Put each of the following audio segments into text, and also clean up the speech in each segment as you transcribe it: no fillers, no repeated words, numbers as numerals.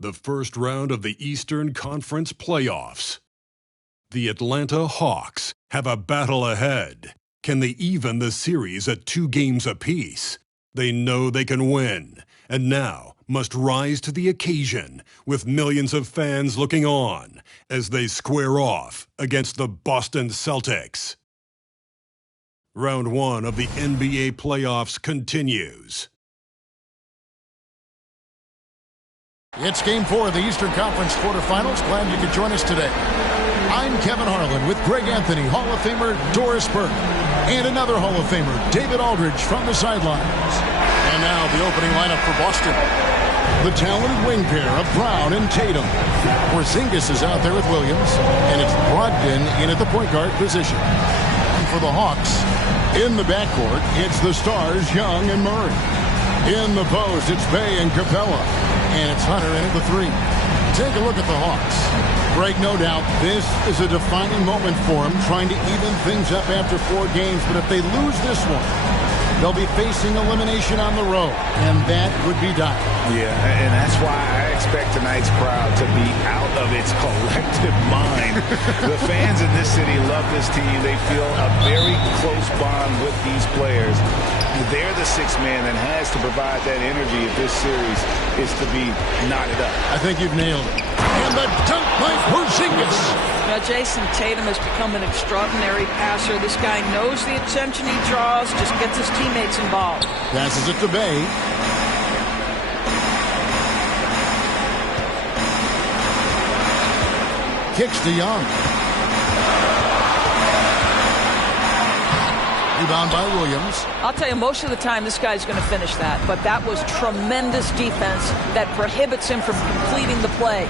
the first round of the Eastern Conference playoffs. The Atlanta Hawks have a battle ahead. Can they even the series at 2 games apiece? They know they can win, and now must rise to the occasion with millions of fans looking on as they square off against the Boston Celtics. Round 1 of the NBA playoffs continues. It's Game 4 of the Eastern Conference quarterfinals. Glad you could join us today. I'm Kevin Harlan with Greg Anthony, Hall of Famer Doris Burke, and another Hall of Famer, David Aldridge, from the sidelines. And now the opening lineup for Boston. The talented wing pair of Brown and Tatum. Porzingis is out there with Williams, and it's Brogdon in at the point guard position. And for the Hawks, in the backcourt, it's the stars Young and Murray. In the post, it's Bay and Capella. And it's Hunter in at the 3. Take a look at the Hawks. Greg, no doubt, this is a defining moment for them, trying to even things up after 4 games. But if they lose this one, they'll be facing elimination on the road, and that would be dire. Yeah, and that's why I expect tonight's crowd to be out of its collective mind. The fans in this city love this team. They feel a very close bond with these players. They're the 6th man that has to provide that energy if this series is to be knotted up. I think you've nailed it. And the dunk by Porzingis. Now, Jason Tatum has become an extraordinary passer. This guy knows the attention he draws, just gets his teammates involved. Passes it to Bay. Kicks to Young. Rebound by Williams. I'll tell you, most of the time this guy's going to finish that, but that was tremendous defense that prohibits him from completing the play.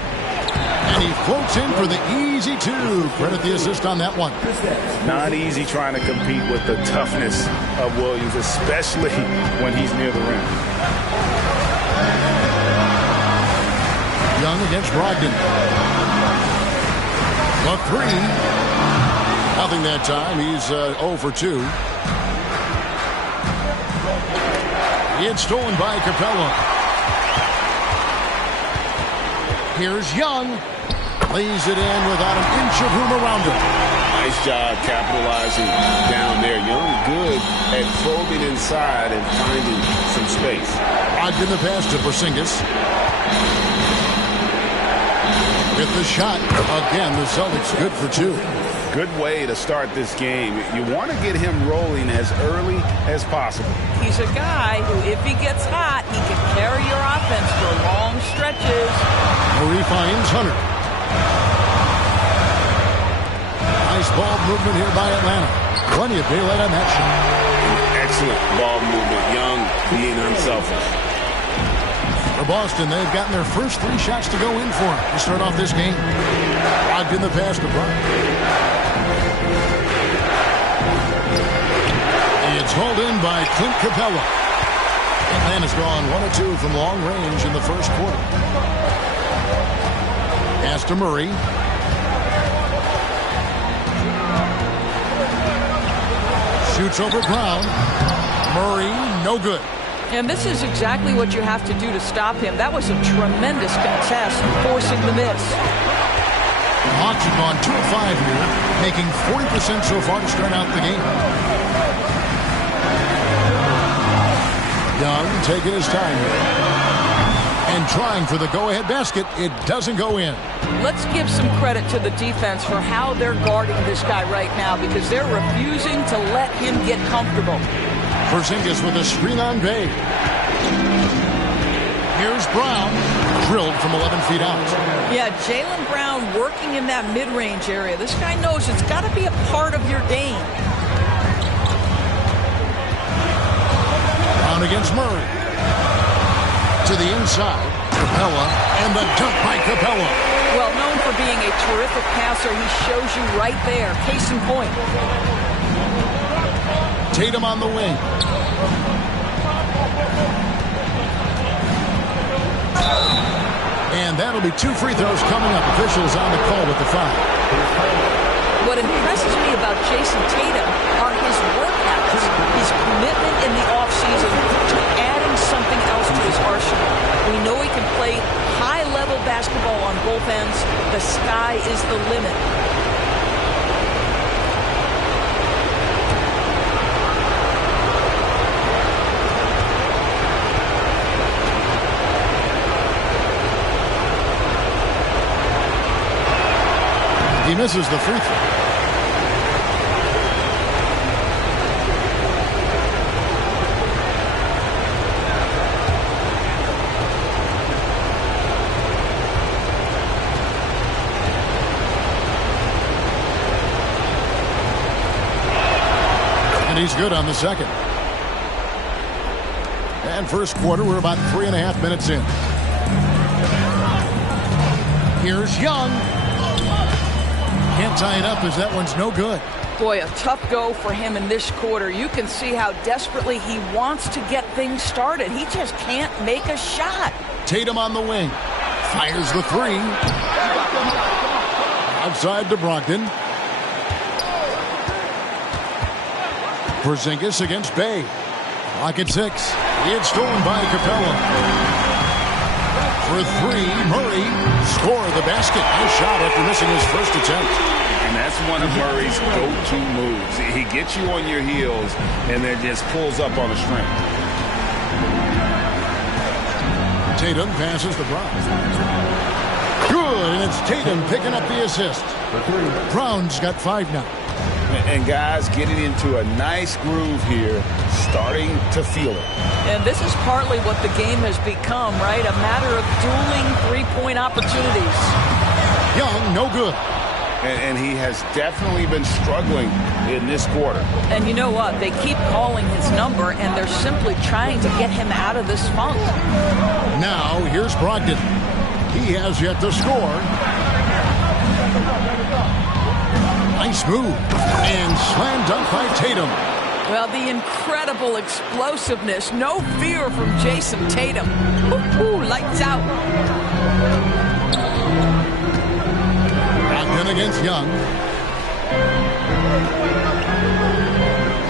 And he floats in for the easy 2. Credit the assist on that one. Not easy trying to compete with the toughness of Williams, especially when he's near the rim. Young against Brogdon. The 3. Nothing that time. He's 0 for 2. It's stolen by Capella. Here's Young. Lays it in without an inch of room around him. Nice job capitalizing down there. Young good at probing inside and finding some space. Brogdon the pass to Porzingis. With the shot. Again, the Celtics good for 2. Good way to start this game. You want to get him rolling as early as possible. He's a guy who, if he gets hot, he can carry your offense for long stretches. Murray finds Hunter. Nice ball movement here by Atlanta. Plenty of daylight on that shot. Excellent ball movement. Young being unselfish. For Boston, they've gotten their first 3 shots to go in for him to start off this game. Brogdon the pass to Brown. It's hauled in by Clint Capella. Atlanta's gone 1 of 2 from long range in the first quarter. Pass to Murray. Shoots over Brown. Murray, no good. And this is exactly what you have to do to stop him. That was a tremendous contest, forcing the miss. The Hawks have gone 2 of 5 here, making 40% so far to start out the game. Young taking his time here. And trying for the go-ahead basket. It doesn't go in. Let's give some credit to the defense for how they're guarding this guy right now, because they're refusing to let him get comfortable. Porzingis with a screen on Bay. Here's Brown. Drilled from 11 feet out. Yeah, Jaylen Brown working in that mid-range area. This guy knows it's got to be a part of your game. Brown against Murray. To the inside. Capella. And the dunk by Capella. Well, known for being a terrific passer, he shows you right there. Case in point. Tatum on the wing. And that'll be 2 free throws coming up. Officials on the call with the foul. What impresses me about Jason Tatum are his work habits, his commitment in the offseason to adding something else to his arsenal. We know he can play high-level both ends. The sky is the limit. He misses the free throw. And he's good on the second. And first quarter, we're about 3.5 minutes in. Here's Young. Can't tie it up as that one's no good. Boy, a tough go for him in this quarter. You can see how desperately he wants to get things started. He just can't make a shot. Tatum on the wing. Fires the three. Outside to Brogdon. Porzingis against Bay. Clock at 6. It's stolen by Capella. For three, Murray score the basket. Nice shot after missing his first attempt. And that's one of Murray's go-to moves. He gets you on your heels and then just pulls up on a string. Tatum passes the Brown. Good, and it's Tatum picking up the assist. Brown's got 5 now. And guys getting into a nice groove here, starting to feel it. And this is partly what the game has become, right? A matter of dueling three-point opportunities. Young, no good. And he has definitely been struggling in this quarter. And you know what? They keep calling his number, and they're simply trying to get him out of this funk. Now, here's Brogdon. He has yet to score. Nice move. And slam dunk by Tatum. Well, the incredible explosiveness. No fear from Jason Tatum. Ooh, lights out. Brogdon against Young.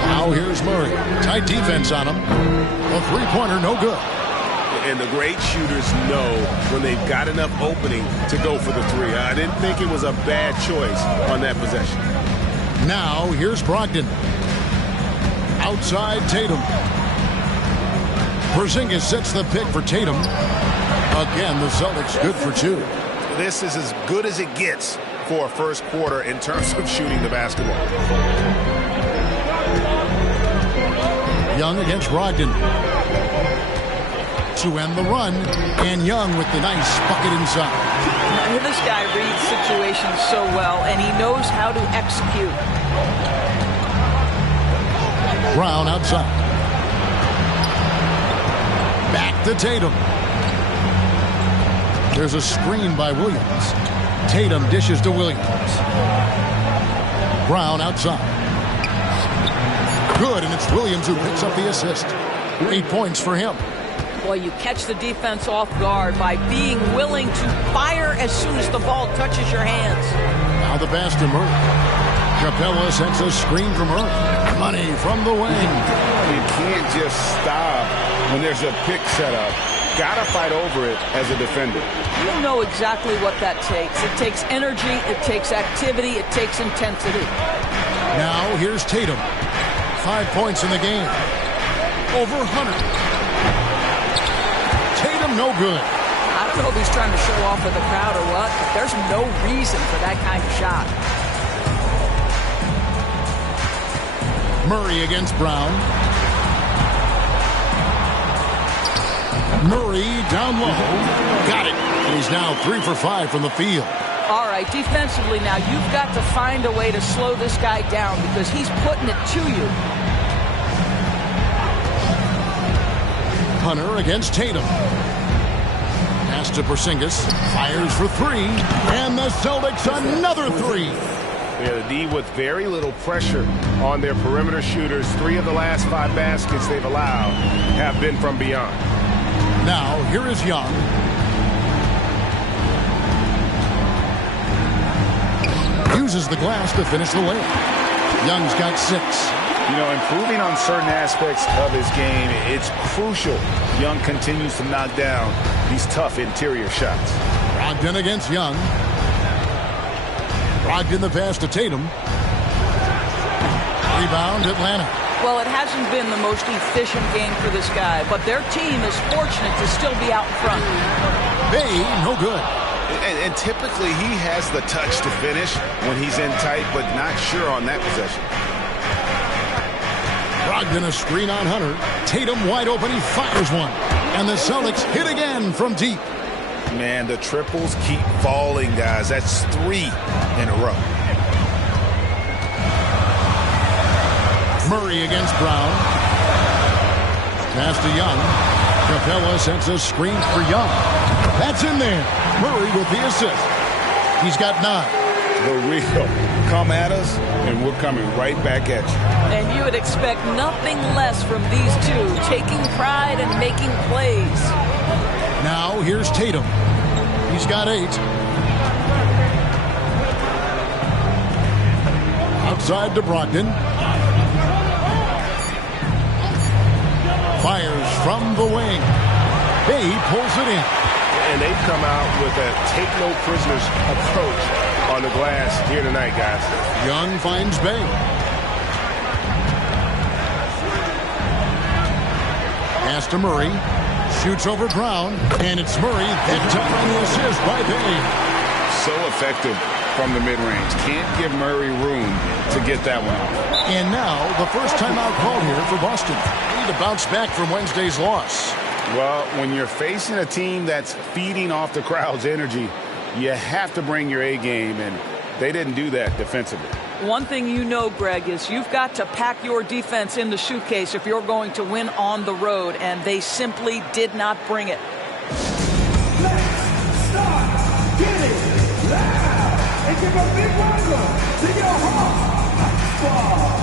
Now here's Murray. Tight defense on him. A three-pointer, no good. And the great shooters know when they've got enough opening to go for the three. I didn't think it was a bad choice on that possession. Now here's Brogdon. Outside Tatum. Porzingis sets the pick for Tatum. Again, the Celtics good for 2. This is as good as it gets for a first quarter in terms of shooting the basketball. Young against Brogdon. To end the run, and Young with the nice bucket inside. This guy reads situations so well, and he knows how to execute. Brown outside. Back to Tatum. There's a screen by Williams. Tatum dishes to Williams. Brown outside. Good, and it's Williams who picks up the assist. 8 points for him. Well, you catch the defense off guard by being willing to fire as soon as the ball touches your hands. Now the pass to Murray. Capella sets a screen from Murray. Money from the wing. You can't just stop when there's a pick set up. Gotta fight over it as a defender. You know exactly what that takes. It takes energy, it takes activity, it takes intensity. Now here's Tatum. 5 points in the game. Over 100. Tatum no good. I don't know if he's trying to show off with the crowd or what. There's no reason for that kind of shot. Murray against Brown. Murray down low. Got it. And he's now 3 for 5 from the field. All right, defensively now, you've got to find a way to slow this guy down because he's putting it to you. Hunter against Tatum. Pass to Porzingis. Fires for 3. And the Celtics another 3. Yeah, the D with very little pressure on their perimeter shooters. 3 of the last 5 baskets they've allowed have been from beyond. Now, here is Young. Uses the glass to finish the layup. Young's got 6. You know, improving on certain aspects of his game, it's crucial. Young continues to knock down these tough interior shots. Brogdon against Young. Brogdon the pass to Tatum. Rebound, Atlanta. Well, it hasn't been the most efficient game for this guy, but their team is fortunate to still be out in front. Bay, no good. And typically he has the touch to finish when he's in tight, but not sure on that possession. Brogdon a screen on Hunter. Tatum wide open. He fires one. And the Celtics hit again from deep. Man, the triples keep falling, guys. That's 3 in a row. Murray against Brown. Pass to Young. Capella sets a screen for Young. That's in there. Murray with the assist. He's got 9. The real come at us, and we're coming right back at you. And you would expect nothing less from these two, taking pride and making plays. Now here's Tatum. He's got 8. Outside to Brogdon. Fires from the wing. Bay pulls it in. And they've come out with a take-no-prisoners approach on the glass here tonight, guys. Young finds Bay. Pass to Murray. Shoots over Brown. And it's Murray that took on the assist by Bay. So effective from the mid-range. Can't give Murray room to get that one off. And now the first timeout called here for Boston. They need to bounce back from Wednesday's loss. Well, when you're facing a team that's feeding off the crowd's energy, you have to bring your A game, and they didn't do that defensively. One thing you know, Greg, is you've got to pack your defense in the suitcase if you're going to win on the road, and they simply did not bring it. Let's start getting loud and give a big welcome to your home ball.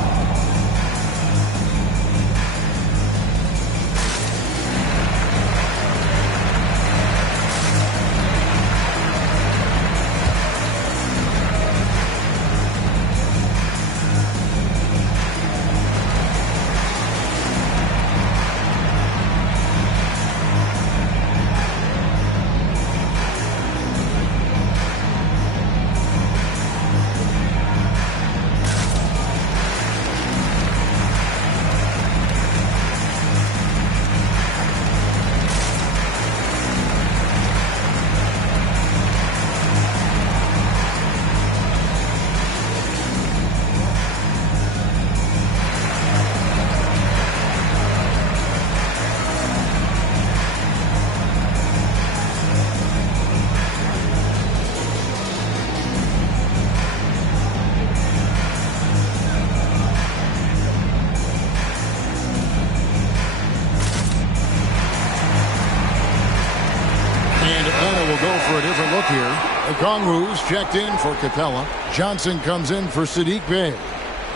For a different look here. Okongwu's checked in for Capella. Johnson comes in for Sadiq Bey.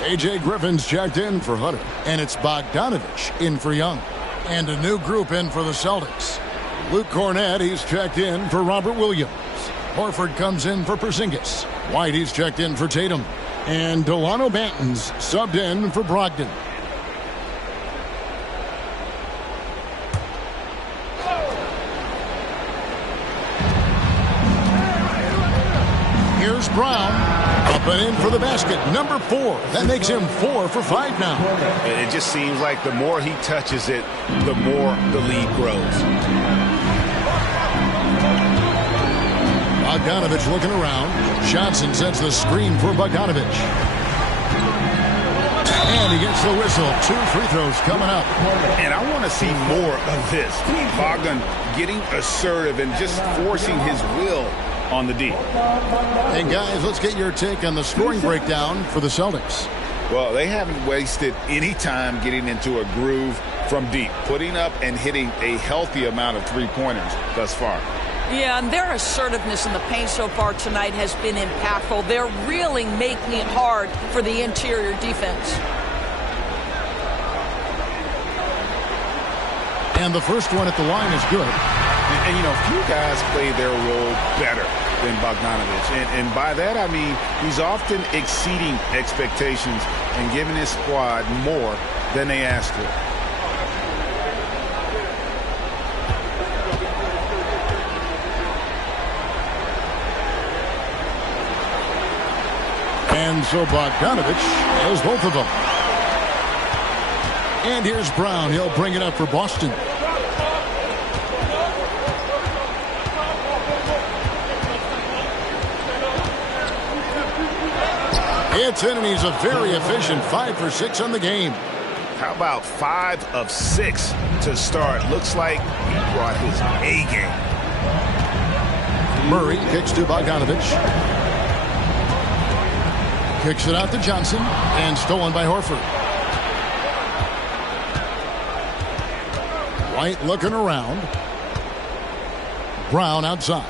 A.J. Griffin's checked in for Hunter. And it's Bogdanovich in for Young. And a new group in for the Celtics. Luke Cornett, he's checked in for Robert Williams. Horford comes in for Porzingis. White, he's checked in for Tatum. And Delano Banton's subbed in for Brogdon. Here's Brown. Up and in for the basket. Number 4. That makes him 4 for 5 now. It just seems like the more he touches it, the more the lead grows. Bogdanovich looking around. Johnson sets the screen for Bogdanovich. And he gets the whistle. 2 free throws coming up. And I want to see more of this. Bogdan getting assertive and just forcing his will on the D. Hey, guys, let's get your take on the scoring breakdown for the Celtics. Well, they haven't wasted any time getting into a groove from deep, putting up and hitting a healthy amount of three-pointers thus far. Yeah, and their assertiveness in the paint so far tonight has been impactful. They're really making it hard for the interior defense. And the first one at the line is good. And you know, few guys play their role better than Bogdanovich. And by that, I mean he's often exceeding expectations and giving his squad more than they asked for. And so Bogdanovich has both of them. And here's Brown. He'll bring it up for Boston. It's in, and he's a very efficient 5 for 6 on the game. How about 5 of 6 to start? Looks like he brought his A game. Murray kicks to Bogdanovich. Kicks it out to Johnson, and stolen by Horford. White looking around. Brown outside.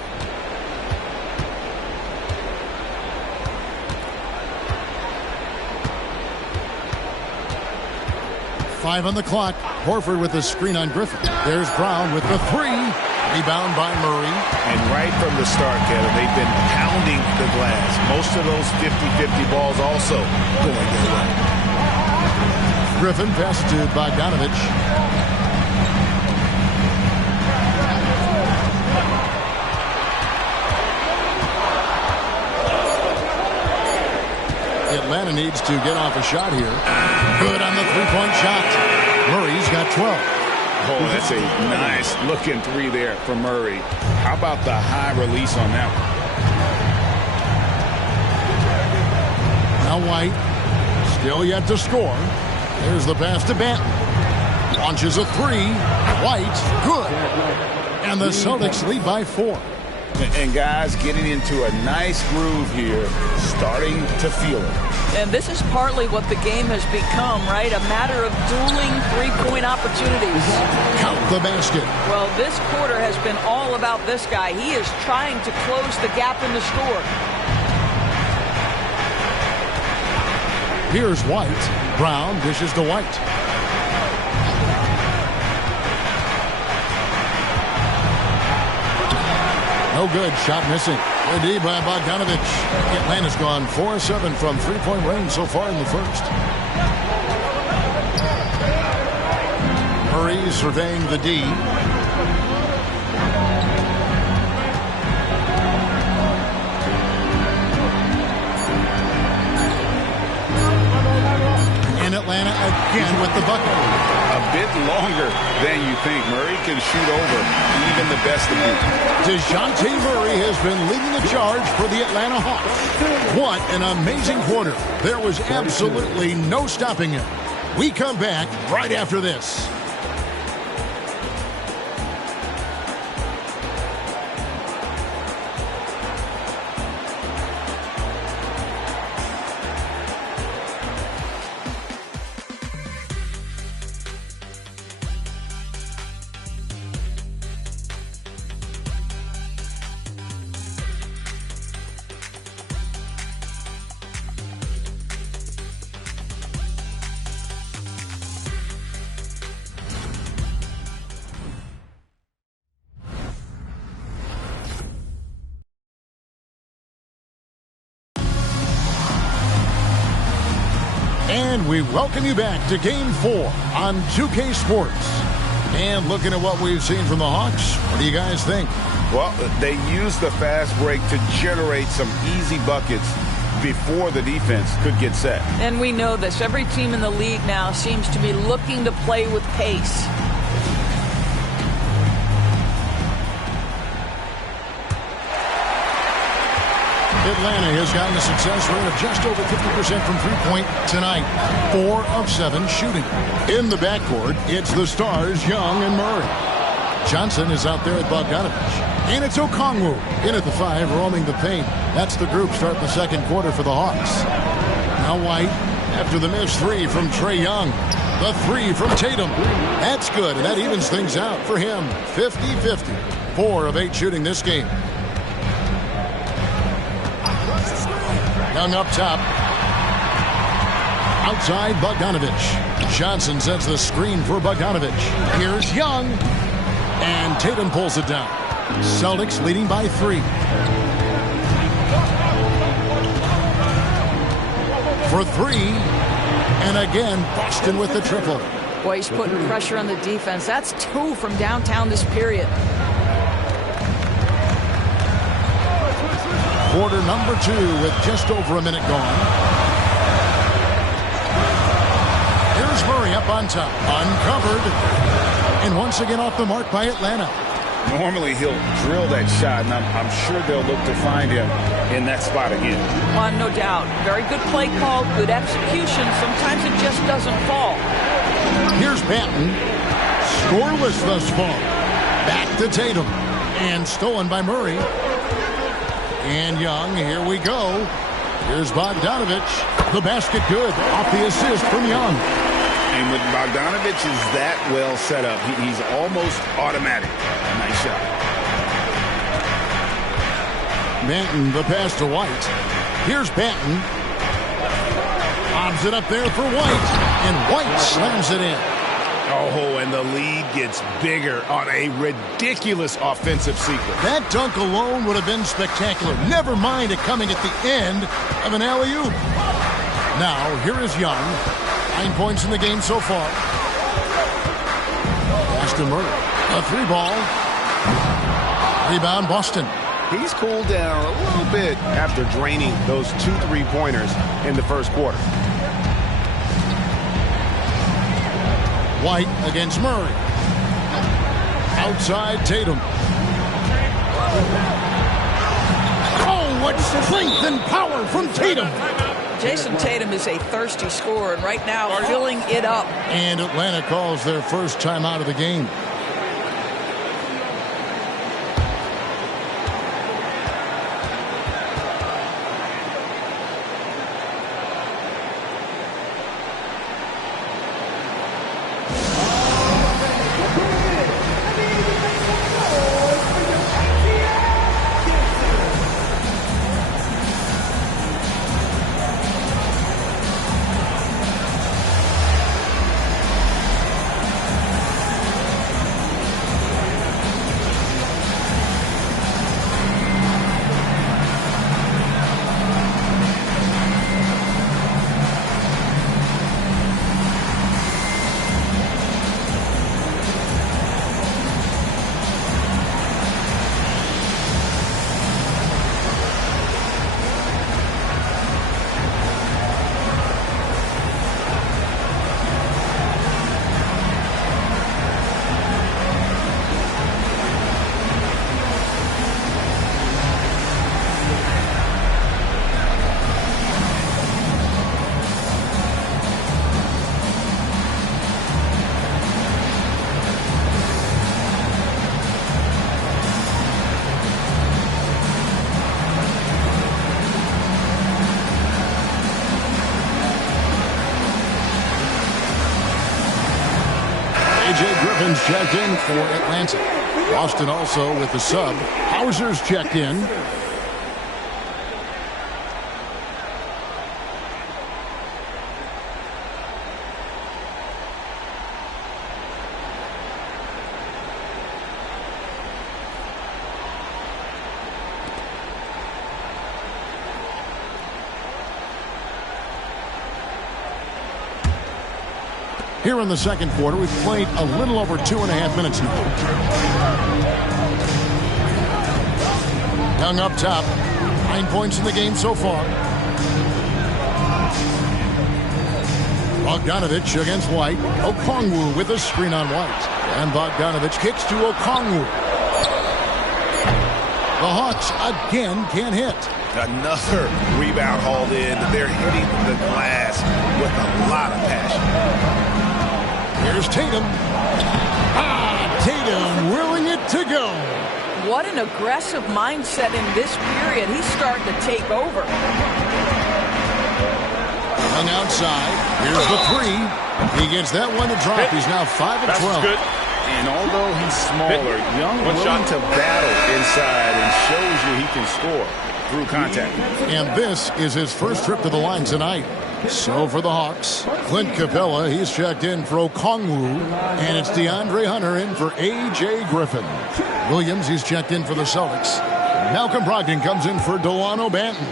Five on the clock. Horford with the screen on Griffin. There's Brown with the 3. Rebound by Murray. And right from the start, Kevin, they've been pounding the glass. Most of those 50-50 balls also going their way. Griffin passes to Bogdanovich. Atlanta needs to get off a shot here. Good on the three-point shot. Murray's got 12. Oh, that's a nice looking 3 there for Murray. How about the high release on that one? Now White, still yet to score. There's the pass to Banton. Launches a 3. White, good. And the Celtics lead by 4. And guys getting into a nice groove here, starting to feel it. And this is partly what the game has become, right? A matter of dueling three-point opportunities. Count the basket. Well, this quarter has been all about this guy. He is trying to close the gap in the score. Here's White. Brown dishes to White. No good. Shot missing. Good D by Bogdanovich. Atlanta's gone 4-7 from three-point range so far in the first. Murray surveying the D. And Atlanta again with the bucket. A bit longer than you think. Murray can shoot over even the best of them. DeJounte Murray has been leading the charge for the Atlanta Hawks. What an amazing quarter. There was absolutely no stopping him. We come back right after this. And we welcome you back to Game 4 on 2K Sports. And looking at what we've seen from the Hawks, what do you guys think? Well, they used the fast break to generate some easy buckets before the defense could get set. And we know this. Every team in the league now seems to be looking to play with pace. Atlanta has gotten a success rate of just over 50% from three-point tonight. 4 of 7 shooting. In the backcourt, it's the stars, Young and Murray. Johnson is out there at Bogdanovich. And it's Okongwu in at the 5, roaming the paint. That's the group starting the second quarter for the Hawks. Now White, after the missed 3 from Trae Young. The 3 from Tatum. That's good, and that evens things out for him. 50-50. 4 of 8 shooting this game. Young up top. Outside, Bogdanovich. Johnson sets the screen for Bogdanovich. Here's Young. And Tatum pulls it down. Celtics leading by 3. For 3. And again, Boston with the triple. Boy, he's putting pressure on the defense. That's 2 from downtown this period. Quarter number 2 with just over a minute gone. Here's Murray up on top. Uncovered. And once again off the mark by Atlanta. Normally he'll drill that shot, and I'm sure they'll look to find him in that spot again. No doubt. Very good play call, good execution. Sometimes it just doesn't fall. Here's Banton. Scoreless thus far. Back to Tatum. And stolen by Murray. And Young, here we go. Here's Bogdanovich. The basket good. Off the assist from Young. And with Bogdanovich is that well set up, he's almost automatic. Nice shot. Banton, the pass to White. Here's Banton. Lobs it up there for White. And White slams it in. Oh, and the lead gets bigger on a ridiculous offensive sequence. That dunk alone would have been spectacular. Never mind it coming at the end of an alley-oop. Now, here is Young. 9 points in the game so far. Pass to Murray. A 3-ball. Rebound, Boston. He's cooled down a little bit after draining those 2 3-pointers in the first quarter. White against Murray. Outside Tatum. Oh, what strength and power from Tatum. Jason Tatum is a thirsty scorer, and right now filling it up. And Atlanta calls their first timeout of the game. Griffin's checked in for Atlanta. Boston also with the sub. Hauser's checked in. Here in the second quarter, we've played a little over 2.5 minutes now. Young up top. 9 points in the game so far. Bogdanovich against White. Okongwu with a screen on White. And Bogdanovich kicks to Okongwu. The Hawks again can't hit. Another rebound hauled in. They're hitting the glass with a lot of passion. Here's Tatum. Tatum willing it to go. What an aggressive mindset in this period. He's starting to take over. Young outside. Here's the 3. He gets that one to drop. He's now 5 of 12. Good. And although he's smaller, Young willing to battle inside and shows you he can score through contact. And this is his first trip to the line tonight. So for the Hawks, Clint Capella, he's checked in for Okongwu, and it's DeAndre Hunter in for A.J. Griffin. Williams, he's checked in for the Celtics. Malcolm Brogdon comes in for Delano Banton.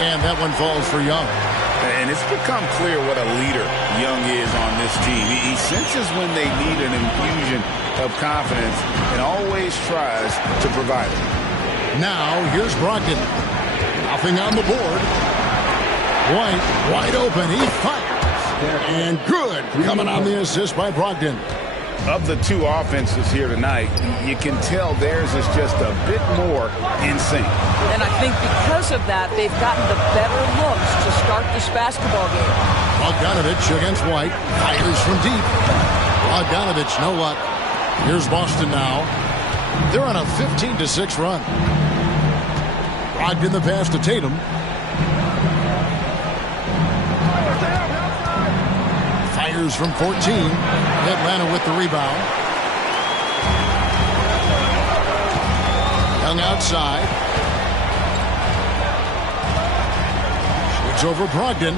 And that one falls for Young. And it's become clear what a leader Young is on this team. He senses when they need an infusion of confidence and always tries to provide it. Now, here's Brogdon. Nothing on the board. White, wide open. He fires. And good. Coming on the assist by Brogdon. Of the two offenses here tonight, you can tell theirs is just a bit more in sync. And I think because of that, they've gotten the better looks to start this basketball game. Bogdanovich against White. Fires from deep. Bogdanovich, no luck. Here's Boston now. They're on a 15-6 run. Brogdon the pass to Tatum. Fires from 14. Atlanta with the rebound. Young outside. Shoots over Brogdon.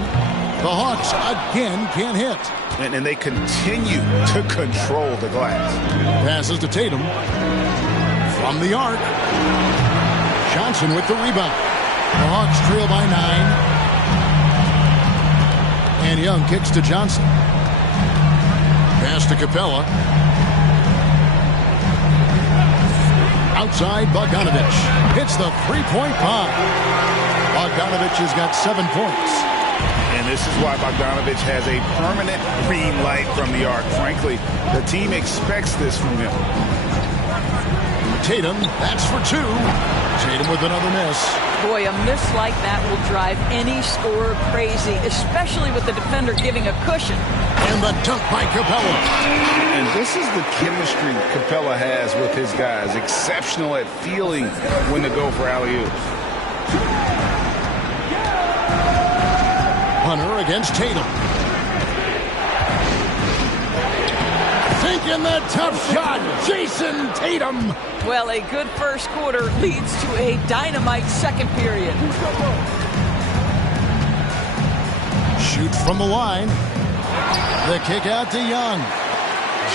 The Hawks again can't hit. And they continue to control the glass. Passes to Tatum. From the arc. Johnson with the rebound. The Hawks trail by 9. And Young kicks to Johnson. Pass to Capella. Outside, Bogdanovich hits the three-point bomb. Bogdanovich has got 7 points. And this is why Bogdanovich has a permanent green light from the arc. Frankly, the team expects this from him. Tatum, that's for 2. Tatum with another miss. Boy, a miss like that will drive any scorer crazy, especially with the defender giving a cushion. And the dunk by Capella. And this is the chemistry Capella has with his guys. Exceptional at feeling when to go for alley-oops. Hunter against Tatum. Thinking the tough shot, Jason Tatum. Well, a good first quarter leads to a dynamite second period. Shoots from the line. The kick out to Young.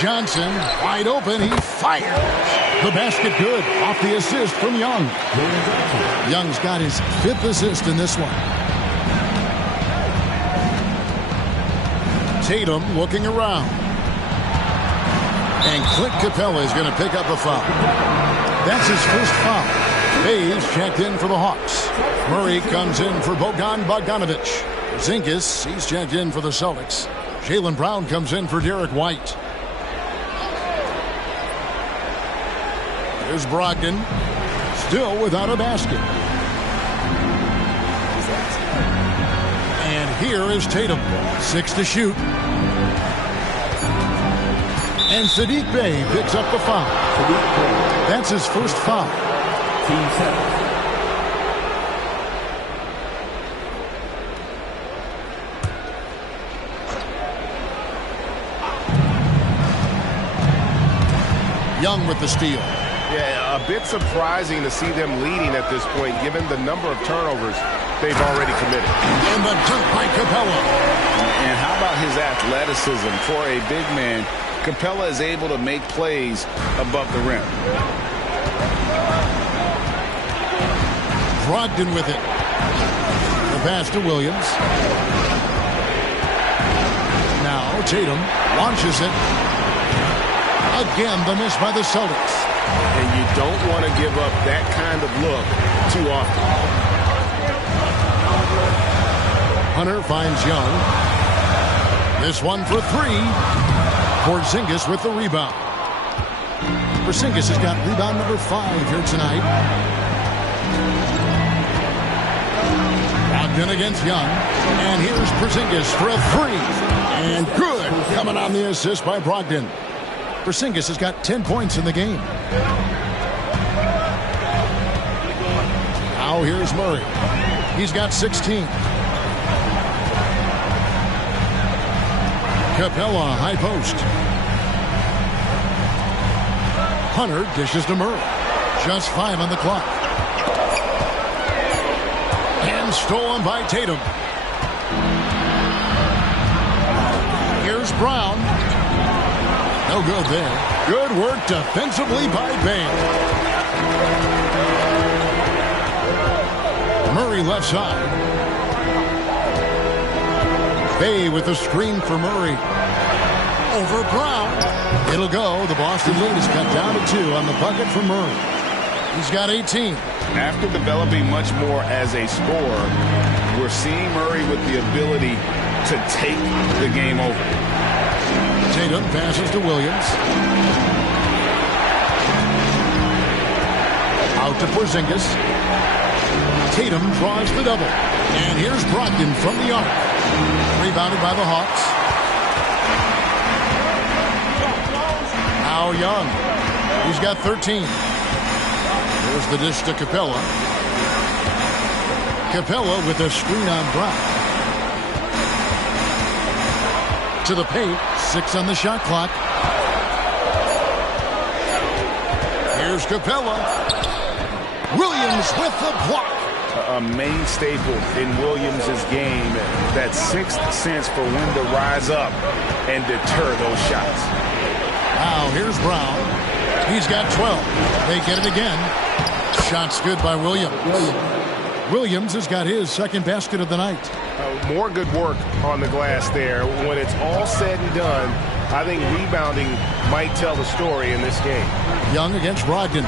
Johnson wide open. He fires. The basket good off the assist from Young. Young's got his 5th assist in this one. Tatum looking around. And Clint Capella is going to pick up a foul. That's his first foul. Hayes checked in for the Hawks. Murray comes in for Bogdanovich. Zinkis, he's checked in for the Celtics. Jaylen Brown comes in for Derek White. Here's Brogdon. Still without a basket. And here is Tatum. 6 to shoot. And Sadiq Bey picks up the foul. That's his first foul. Team 7. Young with the steal. Yeah, a bit surprising to see them leading at this point, given the number of turnovers they've already committed. And the dunk by Capella. And how about his athleticism for a big man? Capella is able to make plays above the rim. Brogdon with it. The pass to Williams. Now Tatum launches it. Again, the miss by the Celtics. And you don't want to give up that kind of look too often. Hunter finds Young. This one for 3. Porzingis with the rebound. Porzingis has got rebound number 5 here tonight. Brogdon against Young. And here's Porzingis for a 3. And good. Coming on the assist by Brogdon. Porzingis has got 10 points in the game. Now here's Murray. He's got 16. Capella, high post. Hunter dishes to Murray. Just 5 on the clock. And stolen by Tatum. Here's Brown. No good there. Good work defensively by Bane. Murray left side. Bay with the screen for Murray. Over Brown. It'll go. The Boston lead is cut down to 2 on the bucket for Murray. He's got 18. After developing much more as a scorer, we're seeing Murray with the ability to take the game over. Tatum passes to Williams. Out to Porzingis. Tatum draws the double. And here's Brogdon from the arc. Rebounded by the Hawks. Now Young. He's got 13. Here's the dish to Capella. Capella with a screen on Brown. To the paint. 6 on the shot clock. Here's Capella. Williams with the block. A main staple in Williams' game. That sixth sense for when to rise up and deter those shots. Now here's Brown. He's got 12. They get it again. Shot's good by Williams. Williams has got his second basket of the night. More good work on the glass there. When it's all said and done, I think rebounding might tell the story in this game. Young against Brogdon.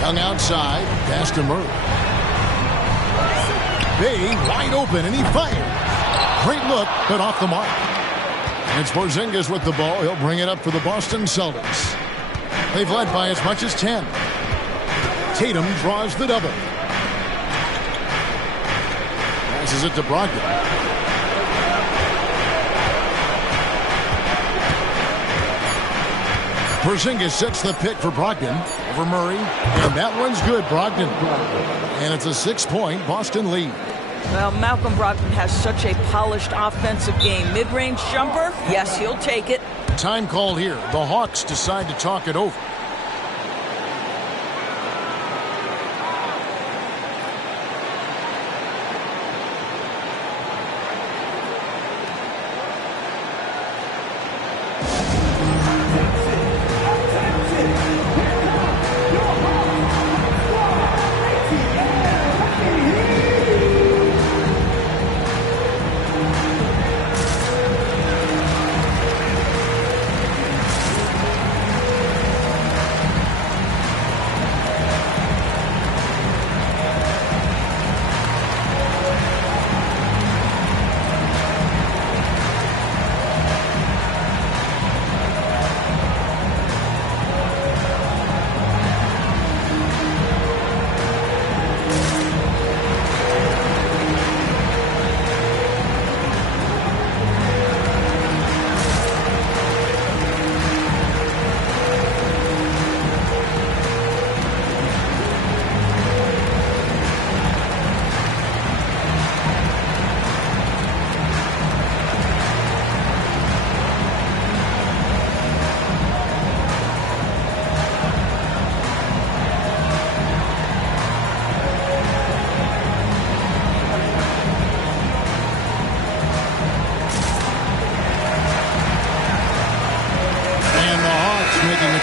Young outside. Pass to Murray. Bay wide open, and he fires. Great look, but off the mark. It's Porzingis with the ball. He'll bring it up for the Boston Celtics. They've led by as much as 10. Tatum draws the double. Passes it to Brogdon. Porzingis sets the pick for Brogdon over Murray. And that one's good, Brogdon. And it's a 6-point Boston lead. Well, Malcolm Brogdon has such a polished offensive game. Mid-range jumper, yes, he'll take it. Time called here. The Hawks decide to talk it over.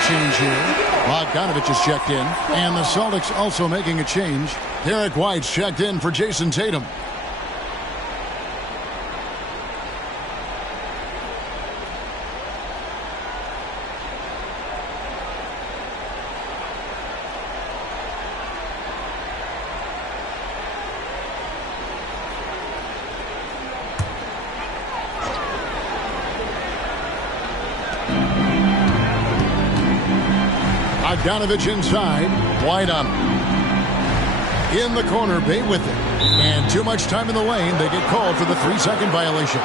Change here. Bogdanovich is checked in. And the Celtics also making a change. Derek White's checked in for Jason Tatum. Bogdanovich inside. White on him. In the corner, Bay with it. And too much time in the lane. They get called for the 3-second violation.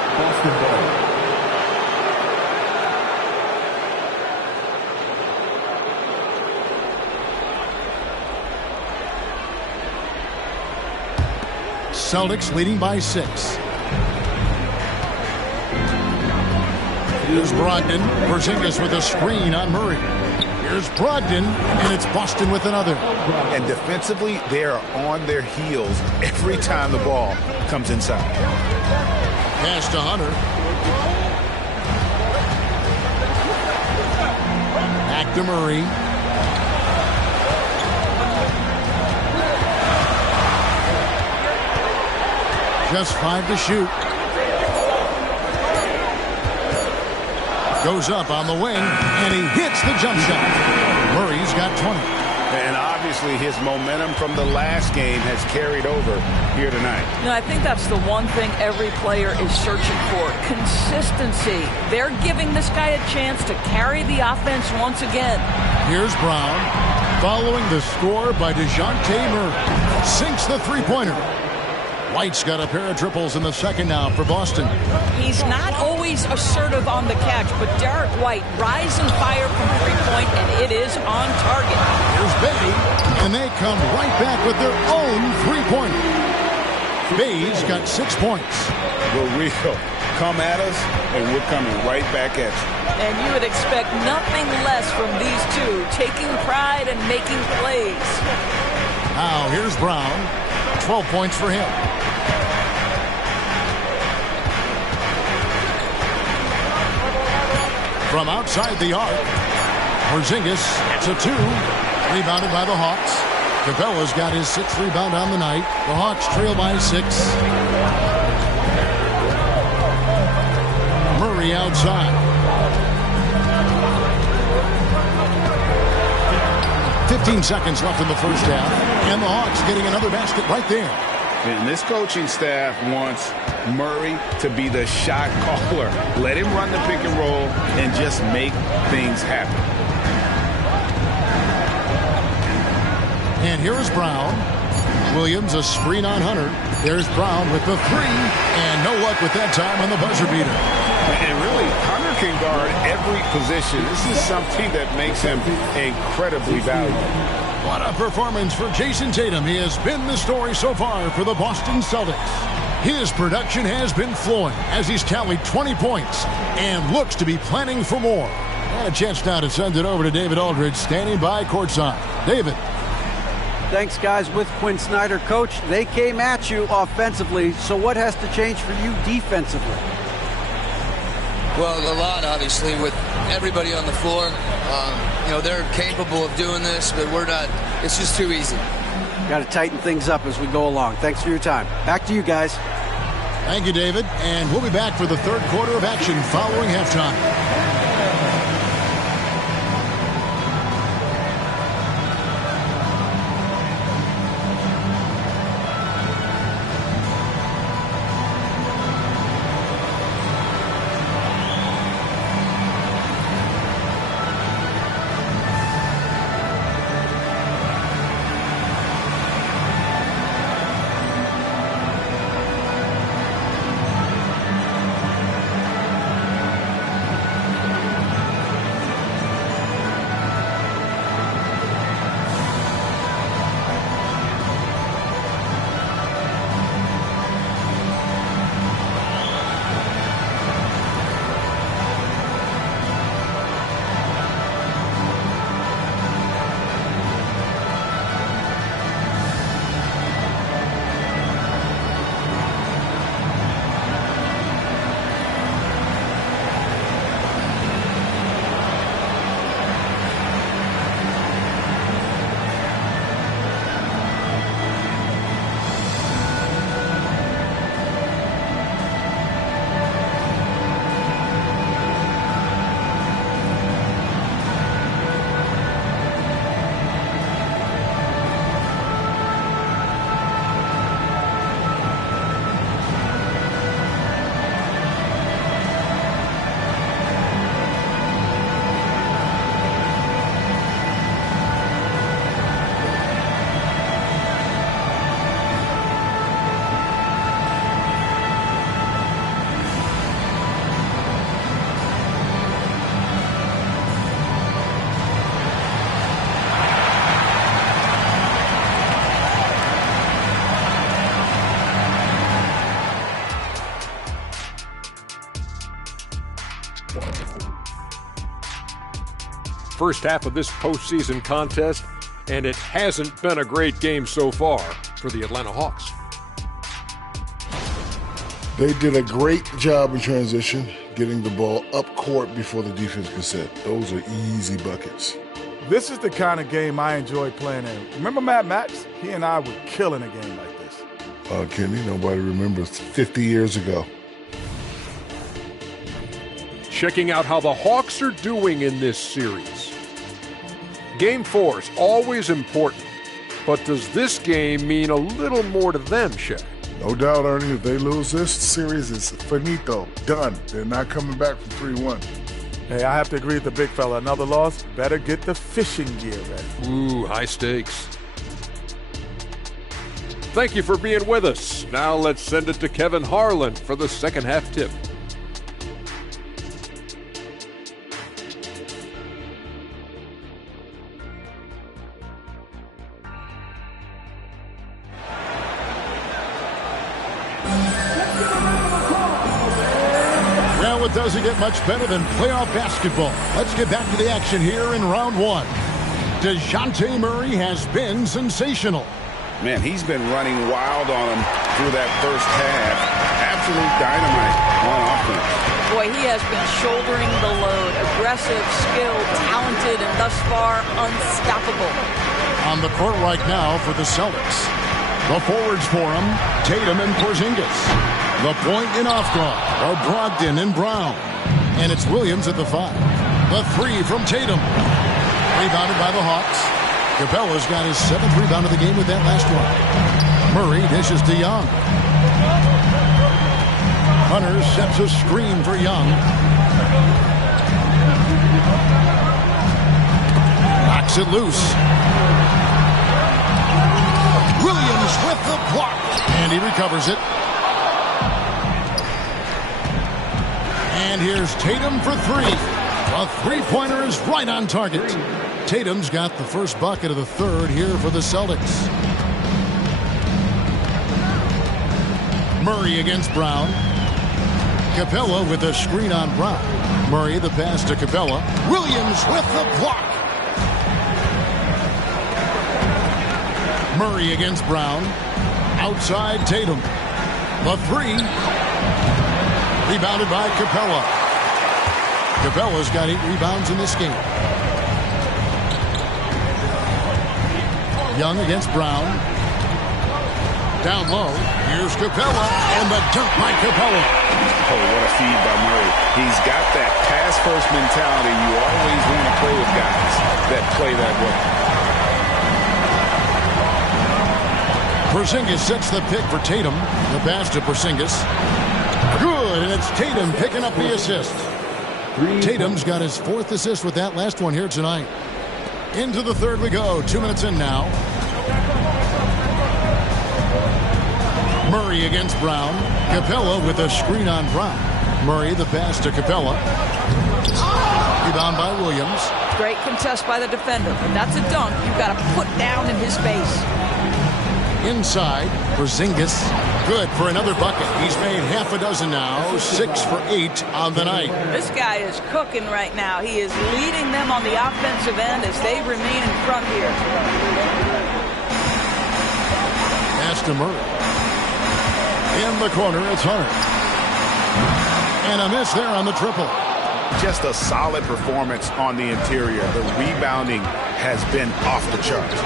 Celtics leading by 6. Here's Brogdon. Porzingis with a screen on Murray. Here's Brogdon, and it's Boston with another. And defensively, they are on their heels every time the ball comes inside. Pass to Hunter. Back to Murray. just 5 to shoot. Goes up on the wing, and he hits the jump shot. Murray's got 20. And obviously his momentum from the last game has carried over here tonight. I think that's the one thing every player is searching for. Consistency. They're giving this guy a chance to carry the offense once again. Here's Brown. Following the score by DeJounte Murray. Sinks the three-pointer. White's got a pair of triples in the second now for Boston. He's not always assertive on the catch, but Derek White, rise and fire from three-point, and it is on target. Here's Bay, and they come right back with their own three-pointer. Bay's got 6 points. We're real. Come at us, and we're coming right back at you. And you would expect nothing less from these two, taking pride and making plays. Now here's Brown. 12 points for him. From outside the arc, Porzingis to 2. Rebounded by the Hawks. Capella's got his 6th rebound on the night. The Hawks trail by 6. Murray outside. 15 seconds left in the first half. And the Hawks getting another basket right there. And this coaching staff wants Murray to be the shot caller. Let him run the pick and roll and just make things happen. And here is Brown. Williams a screen on Hunter. There's Brown with the 3. And no luck with that time on the buzzer beater. And really, Hunter can guard every position. This is something that makes him incredibly valuable. What a performance for Jason Tatum. He has been the story so far for the Boston Celtics. His production has been flowing as he's tallied 20 points and looks to be planning for more. And a chance now to send it over to David Aldridge, standing by courtside. David. Thanks, guys. With Quinn Snyder, coach, they came at you offensively. So what has to change for you defensively? Well, a lot, obviously, with everybody on the floor. They're capable of doing this, but we're not. It's just too easy. Got to tighten things up as we go along. Thanks for your time. Back to you guys. Thank you, David. And we'll be back for the third quarter of action following halftime. First half of this postseason contest, and it hasn't been a great game so far for the Atlanta Hawks. They did a great job in transition, getting the ball up court before the defense could set. Those are easy buckets. This is the kind of game I enjoy playing in. Remember Mad Max? He and I were killing a game like this. Kenny, nobody remembers 50 years ago. Checking out how the Hawks are doing in this series. Game 4 is always important, but does this game mean a little more to them, Shaq? No doubt, Ernie, if they lose this series, it's finito, done. They're not coming back from 3-1. Hey, I have to agree with the big fella. Another loss, better get the fishing gear ready. Ooh, high stakes. Thank you for being with us. Now let's send it to Kevin Harlan for the second half tip. Well, it doesn't get much better than playoff basketball. Let's get back to the action here in round one. DeJounte Murray has been sensational. Man, he's been running wild on him through that first half. Absolute dynamite on offense. Boy, he has been shouldering the load. Aggressive, skilled, talented, and thus far unstoppable. On the court right now for the Celtics. The forwards for him, Tatum and Porzingis. The point and off guard are Brogdon and Brown. And it's Williams at the 5. The 3 from Tatum. Rebounded by the Hawks. Capella's got his 7th rebound of the game with that last one. Murray dishes to Young. Hunter sets a screen for Young. Knocks it loose. Williams with the block. And he recovers it. And here's Tatum for 3. A three-pointer is right on target. Tatum's got the first bucket of the third here for the Celtics. Murray against Brown. Capella with a screen on Brown. Murray the pass to Capella. Williams with the block. Murray against Brown. Outside Tatum. The 3. Rebounded by Capella. Capella's got 8 rebounds in this game. Young against Brown. Down low. Here's Capella. And the dunk by Capella. Oh, what a feed by Murray. He's got that pass-first mentality. You always want to play with guys that play that way. Porzingis sets the pick for Tatum. The pass to Porzingis. Good, and it's Tatum picking up the assist. Tatum's got his 4th assist with that last one here tonight. Into the third we go. 2 minutes in now. Murray against Brown. Capella with a screen on Brown. Murray the pass to Capella. Rebound by Williams. Great contest by the defender. If that's a dunk, you've got to put down in his face. Inside, Porzingis. Good for another bucket. He's made half a dozen now. 6 for 8 on the night. This guy is cooking right now. He is leading them on the offensive end as they remain in front here. Pass to Murray. In the corner, it's Hunter. And a miss there on the triple. Just a solid performance on the interior. The rebounding has been off the charts.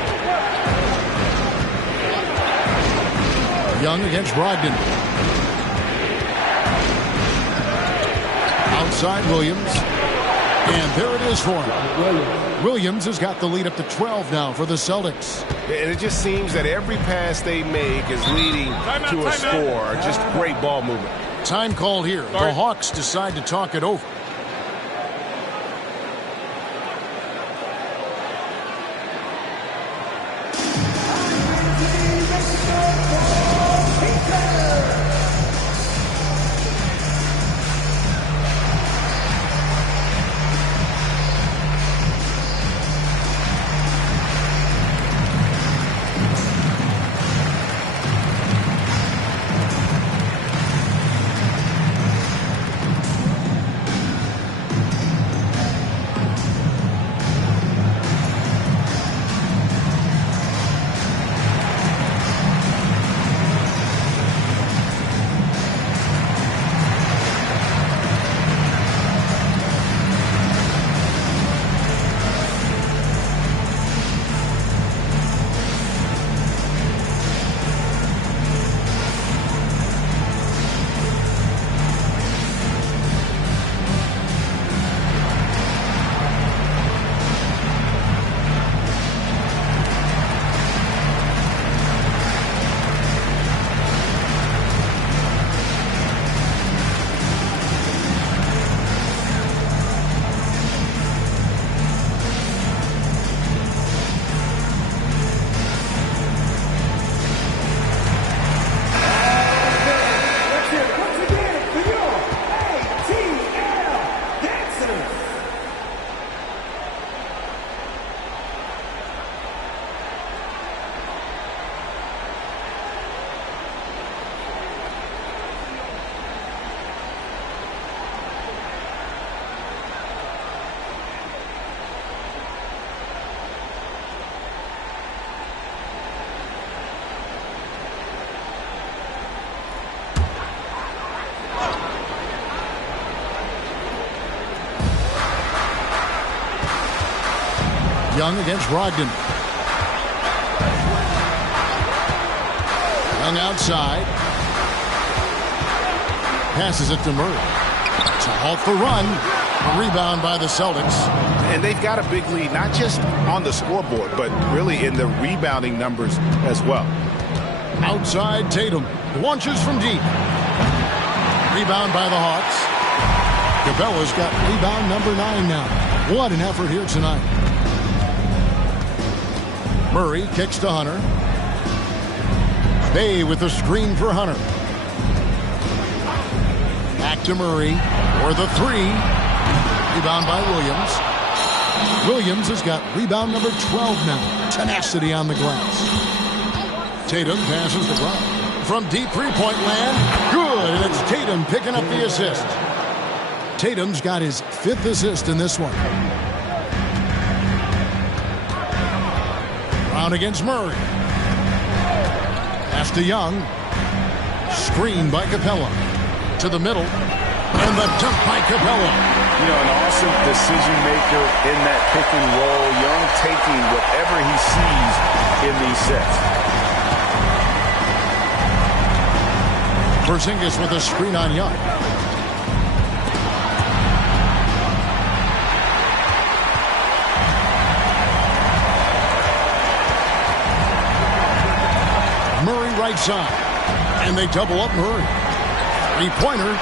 Young against Brogdon. Outside Williams. And there it is for him. Williams has got the lead up to 12 now for the Celtics. And it just seems that every pass they make is leading to a score. Just great ball movement. Time called here. The Hawks decide to talk it over. Young against Brogdon. Young outside. Passes it to Murray. To halt the run. A rebound by the Celtics. And they've got a big lead, not just on the scoreboard, but really in the rebounding numbers as well. Outside, Tatum launches from deep. Rebound by the Hawks. Cabela's got rebound number 9 now. What an effort here tonight. Murray kicks to Hunter. Bay with the screen for Hunter. Back to Murray for the 3. Rebound by Williams. Williams has got rebound number 12 now. Tenacity on the glass. Tatum passes the ball. From deep three-point land. Good, and it's Tatum picking up the assist. Tatum's got his 5th assist in this one. Brown against Murray. Pass to Young. Screen by Capella. To the middle. And the dunk by Capella. You know, an awesome decision maker in that pick and roll. Young taking whatever he sees in these sets. Porzingis with a screen on Young. Murray right side. And they double up Murray. Three-pointer.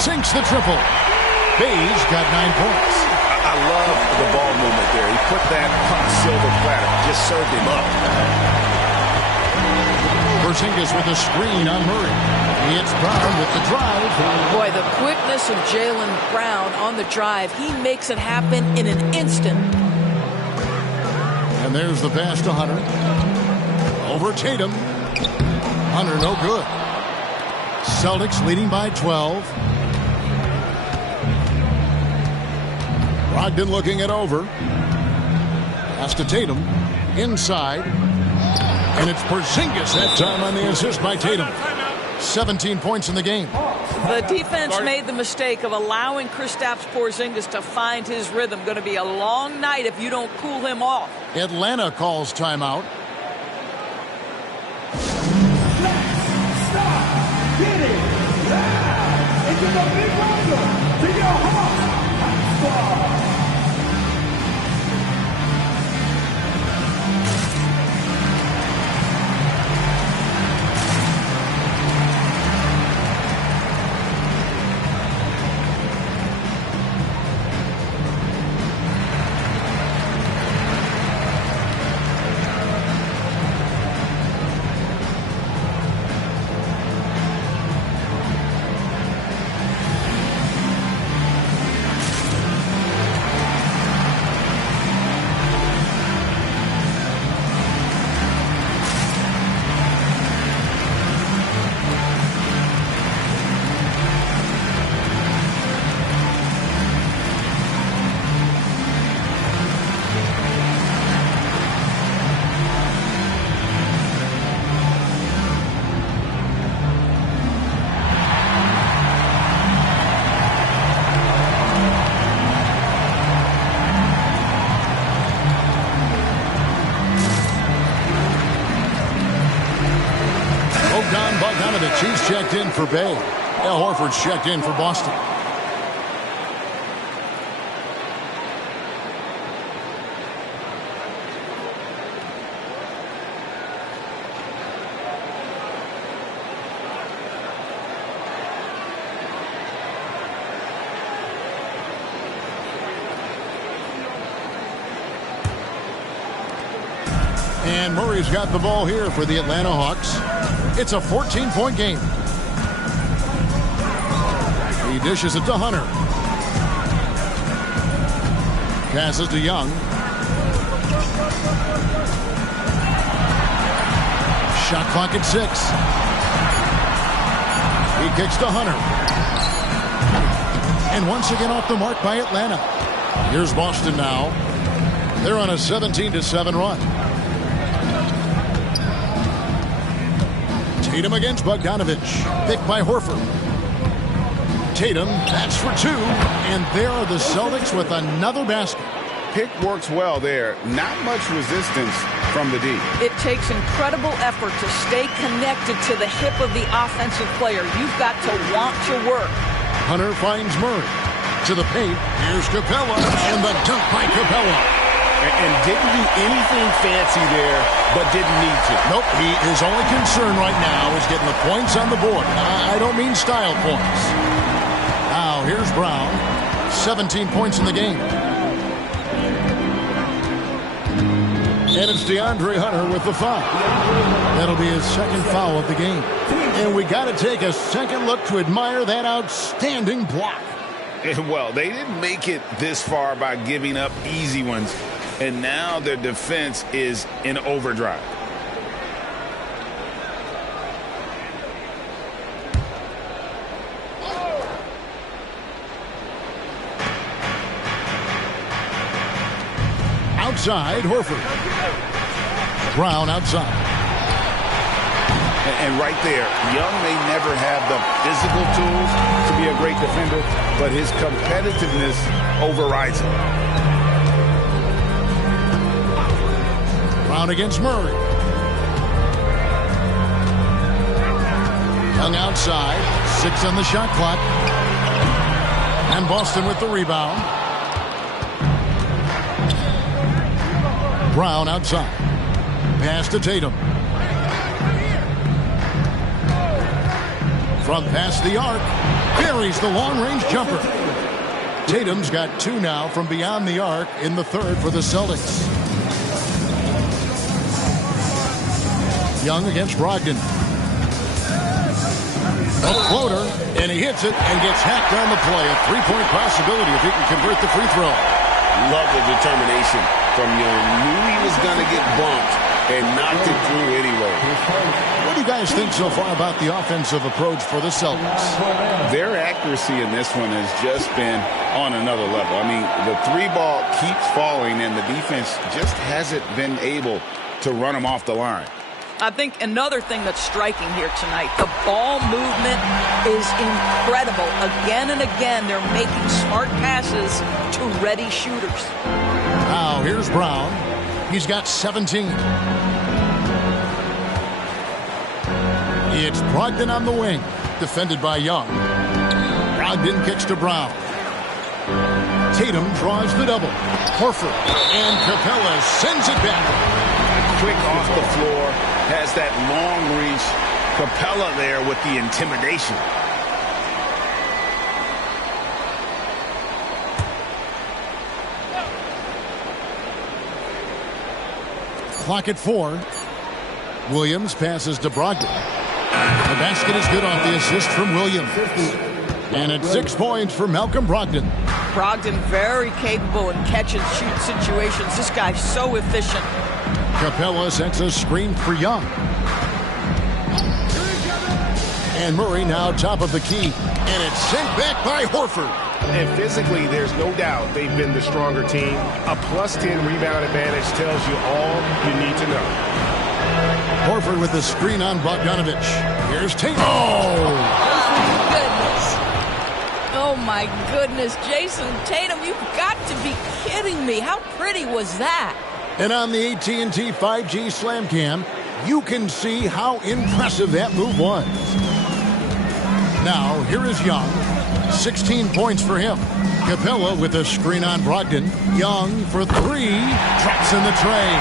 Sinks the triple. Bay's got 9 points. I love the ball movement there. He put that on a silver platter. Just served him up. Porzingis with a screen on Murray. It's Brown with the drive. Boy, the quickness of Jaylen Brown on the drive. He makes it happen in an instant. And there's the pass to Hunter. Over Tatum. Hunter no good. Celtics leading by 12. Brogdon looking it over. Pass to Tatum. Inside. And it's Porzingis that time on the assist by Tatum. 17 points in the game. The defense made the mistake of allowing Kristaps Porzingis to find his rhythm. Going to be a long night if you don't cool him off. Atlanta calls timeout. Get it loud and give a big welcome to your Hawks. He's checked in for Bay. Al Horford's checked in for Boston. And Murray's got the ball here for the Atlanta Hawks. It's a 14-point game. He dishes it to Hunter. Passes to Young. Shot clock at 6. He kicks to Hunter. And once again off the mark by Atlanta. Here's Boston now. They're on a 17-7 run. Tatum against Bogdanovich. Picked by Horford. Tatum, that's for 2. And there are the Celtics with another basket. pick works well there. Not much resistance from the D. It takes incredible effort to stay connected to the hip of the offensive player. You've got to want to work. Hunter finds Murray. To the paint. Here's Capella. And the dunk by Capella. And didn't do anything fancy there, but didn't need to. Nope, his only concern right now is getting the points on the board. I don't mean style points. Now, here's Brown. 17 points in the game. And it's DeAndre Hunter with the foul. That'll be his second foul of the game. And we got to take a second look to admire that outstanding block. Well, they didn't make it this far by giving up easy ones. And now their defense is in overdrive. Outside, Horford. Brown outside. And right there, Young may never have the physical tools to be a great defender, but his competitiveness overrides it. Brown against Murray. Young outside. 6 on the shot clock. And Boston with the rebound. Brown outside. Pass to Tatum. From past the arc. Buries the long-range jumper. Tatum's got 2 now from beyond the arc in the third for the Celtics. Young against Brogdon. A floater, and he hits it and gets hacked on the play. A 3-point possibility if he can convert the free throw. Love the determination from Young. Knew he was going to get bumped and knocked it through anyway. What do you guys think so far about the offensive approach for the Celtics? Their accuracy in this one has just been on another level. I mean, the 3-ball keeps falling, and the defense just hasn't been able to run them off the line. I think another thing that's striking here tonight, the ball movement is incredible. Again and again, they're making smart passes to ready shooters. Now, here's Brown. He's got 17. It's Brogdon on the wing, defended by Young. Brogdon kicks to Brown. Tatum draws the double. Horford and Capella sends it back. Quick off the floor, has that long reach. Capella there with the intimidation. Clock at 4. Williams passes to Brogdon. The basket is good off the assist from Williams. And it's 6 points for Malcolm Brogdon. Brogdon very capable in catch-and-shoot situations. This guy's so efficient. Capella sets a screen for Young. And Murray now top of the key. And it's sent back by Horford. And physically, there's no doubt they've been the stronger team. A +10 rebound advantage tells you all you need to know. Horford with the screen on Bogdanovich. Here's Tatum. Oh, my goodness. Jason Tatum, you've got to be kidding me. How pretty was that? And on the AT&T 5G Slam Cam, you can see how impressive that move was. Now, here is Young. 16 points for him. Capella with a screen on Brogdon. Young for 3. Drops in the tray.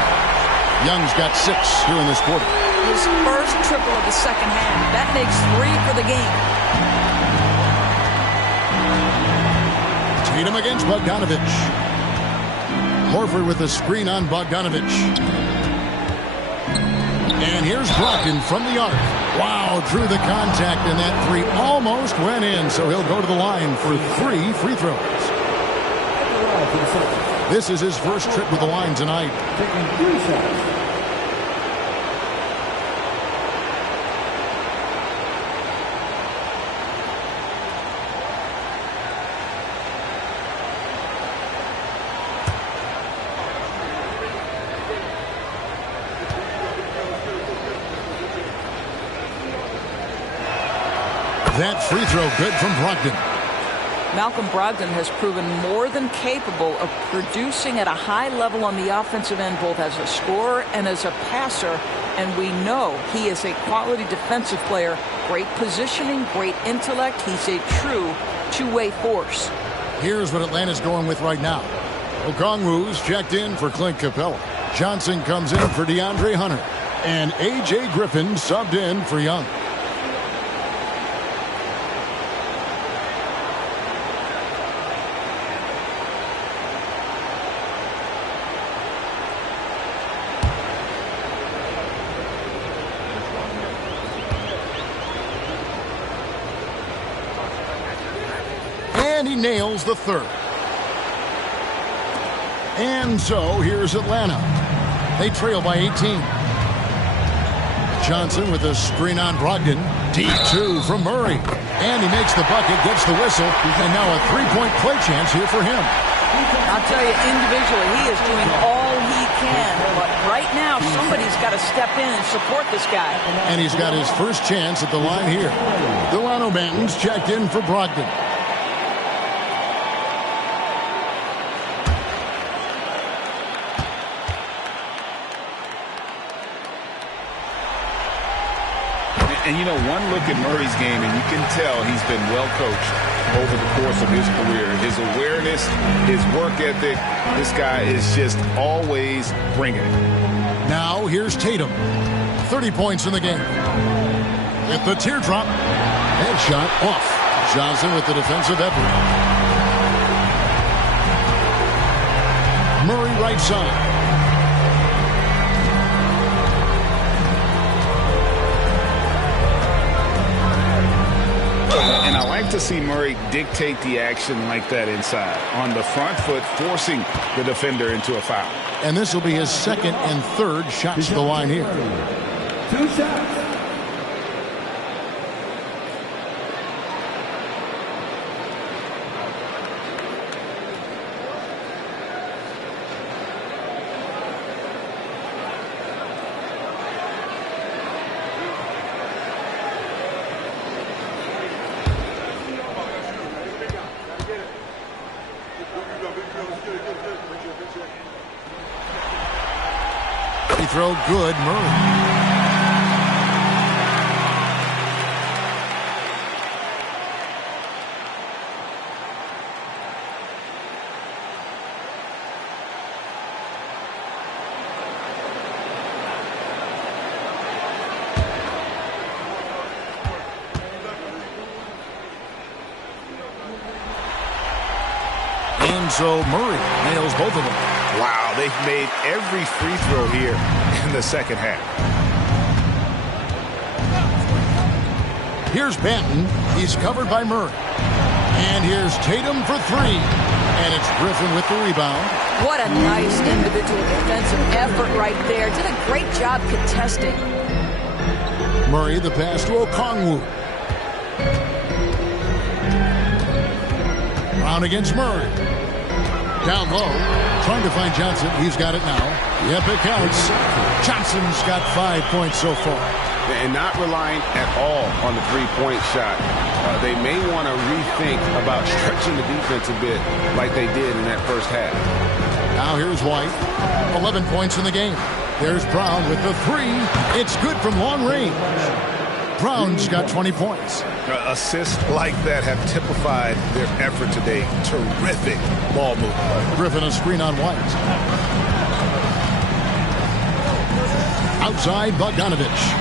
Young's got 6 here in this quarter. His first triple of the second half. That makes 3 for the game. Tatum against Bogdanovich. Horford with a screen on Bogdanovich. And here's Brogdon from the arc. Wow, drew the contact, and that 3 almost went in, so he'll go to the line for 3 free throws. This is his first trip to the line tonight. Taking 3 shots. That free throw good from Brogdon. Malcolm Brogdon has proven more than capable of producing at a high level on the offensive end, both as a scorer and as a passer. And we know he is a quality defensive player. Great positioning, great intellect. He's a true two-way force. Here's what Atlanta's going with right now. Okongwu's checked in for Clint Capella. Johnson comes in for DeAndre Hunter. And A.J. Griffin subbed in for Young. And he nails the third. And so here's Atlanta. They trail by 18. Johnson with a screen on Brogdon. Deep two from Murray. And he makes the bucket, gets the whistle, and now a three-point play chance here for him. I'll tell you, individually, he is doing all he can. But right now, somebody's got to step in and support this guy. And he's got his first chance at the line here. Delano Banton's checked in for Brogdon. And, you know, one look at Murray's game, and you can tell he's been well coached over the course of his career. His awareness, his work ethic, this guy is just always bringing it. Now here's Tatum. 30 points in the game. At the teardrop. Headshot off. Johnson with the defensive effort. Murray right side. And I like to see Murray dictate the action like that inside. On the front foot, forcing the defender into a foul. And this will be his second and third shots to the line here. 2 shots. Throw good, Murray. And so Murray nails both of them. Wow, they've made every free throw here in the second half. Here's Banton. He's covered by Murray. And here's Tatum for three. And it's Griffin with the rebound. What a nice individual defensive effort right there. Did a great job contesting. Murray the pass to Okongwu. Brown against Murray. Down low. Trying to find Johnson. He's got it now. Yep, it counts. Johnson's got 5 points so far. And not relying at all on the three-point shot. They may want to rethink about stretching the defense a bit like they did in that first half. Now here's White. 11 points in the game. There's Brown with the three. It's good from long range. Brown's got 20 points. Assists like that have typified their effort today. Terrific ball movement. Griffin a screen on White. Outside Bogdanovich.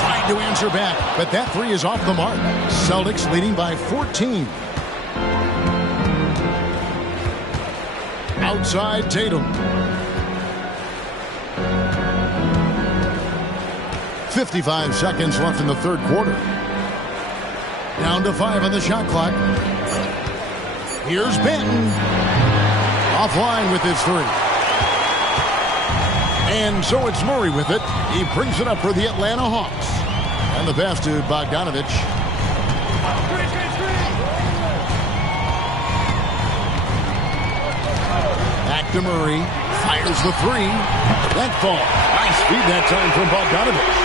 Trying to answer back, but that three is off the mark. Celtics leading by 14. Outside Tatum. 55 seconds left in the third quarter. Down to 5 on the shot clock. Here's Banton. Offline with his three. And so it's Murray with it. He brings it up for the Atlanta Hawks. And the pass to Bogdanovich. Back to Murray. Fires the three. That fall. Nice feed that time from Bogdanovich.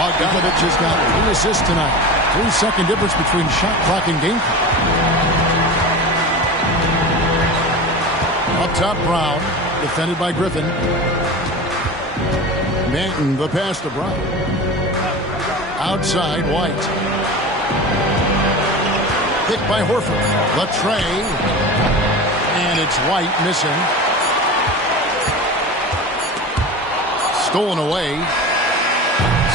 Bogdanovich has got 3 assists tonight. 3-second difference between shot clock and game clock. Up top, Brown. Defended by Griffin. Manton, the pass to Brown. Outside, White. Picked by Horford. The tray. And it's White missing. Stolen away.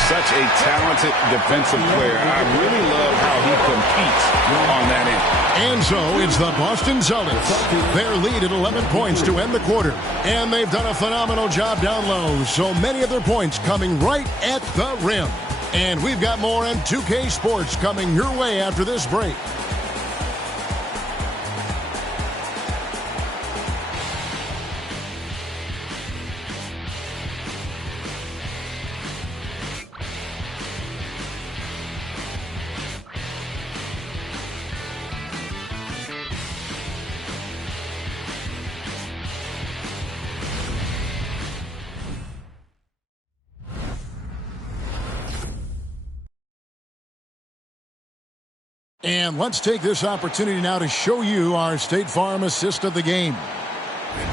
Such a talented defensive player. I really love how he competes on that end. And so it's the Boston Celtics. Their lead at 11 points to end the quarter. And they've done a phenomenal job down low. So many of their points coming right at the rim. And we've got more on 2K Sports coming your way after this break. And let's take this opportunity now to show you our State Farm assist of the game.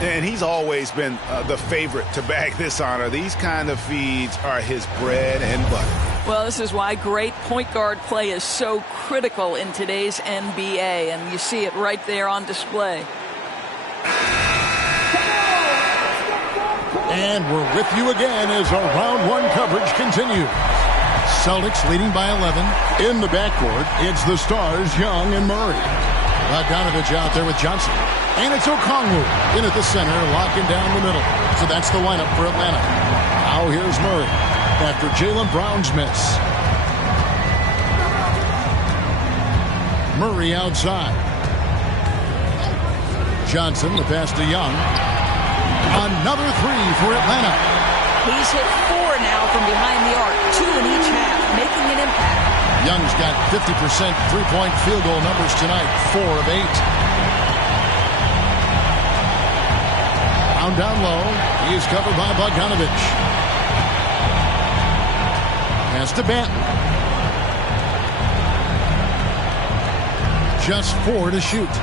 And he's always been the favorite to bag this honor. These kind of feeds are his bread and butter. Well, this is why great point guard play is so critical in today's NBA, and you see it right there on display. And we're with you again as our round one coverage continues. Celtics leading by 11. In the backcourt, it's the stars, Young and Murray. Bogdanovich out there with Johnson. And it's Okongwu in at the center, locking down the middle. So that's the lineup for Atlanta. Now here's Murray after Jaylen Brown's miss. Murray outside. Johnson, the pass to Young. Another three for Atlanta. He's hit 4 now from behind the arc, 2 in each half, making an impact. Young's got 50% three-point field goal numbers tonight, 4 of 8. Down, down low. He's covered by Bogdanovich. Pass to Banton. Just 4 to shoot.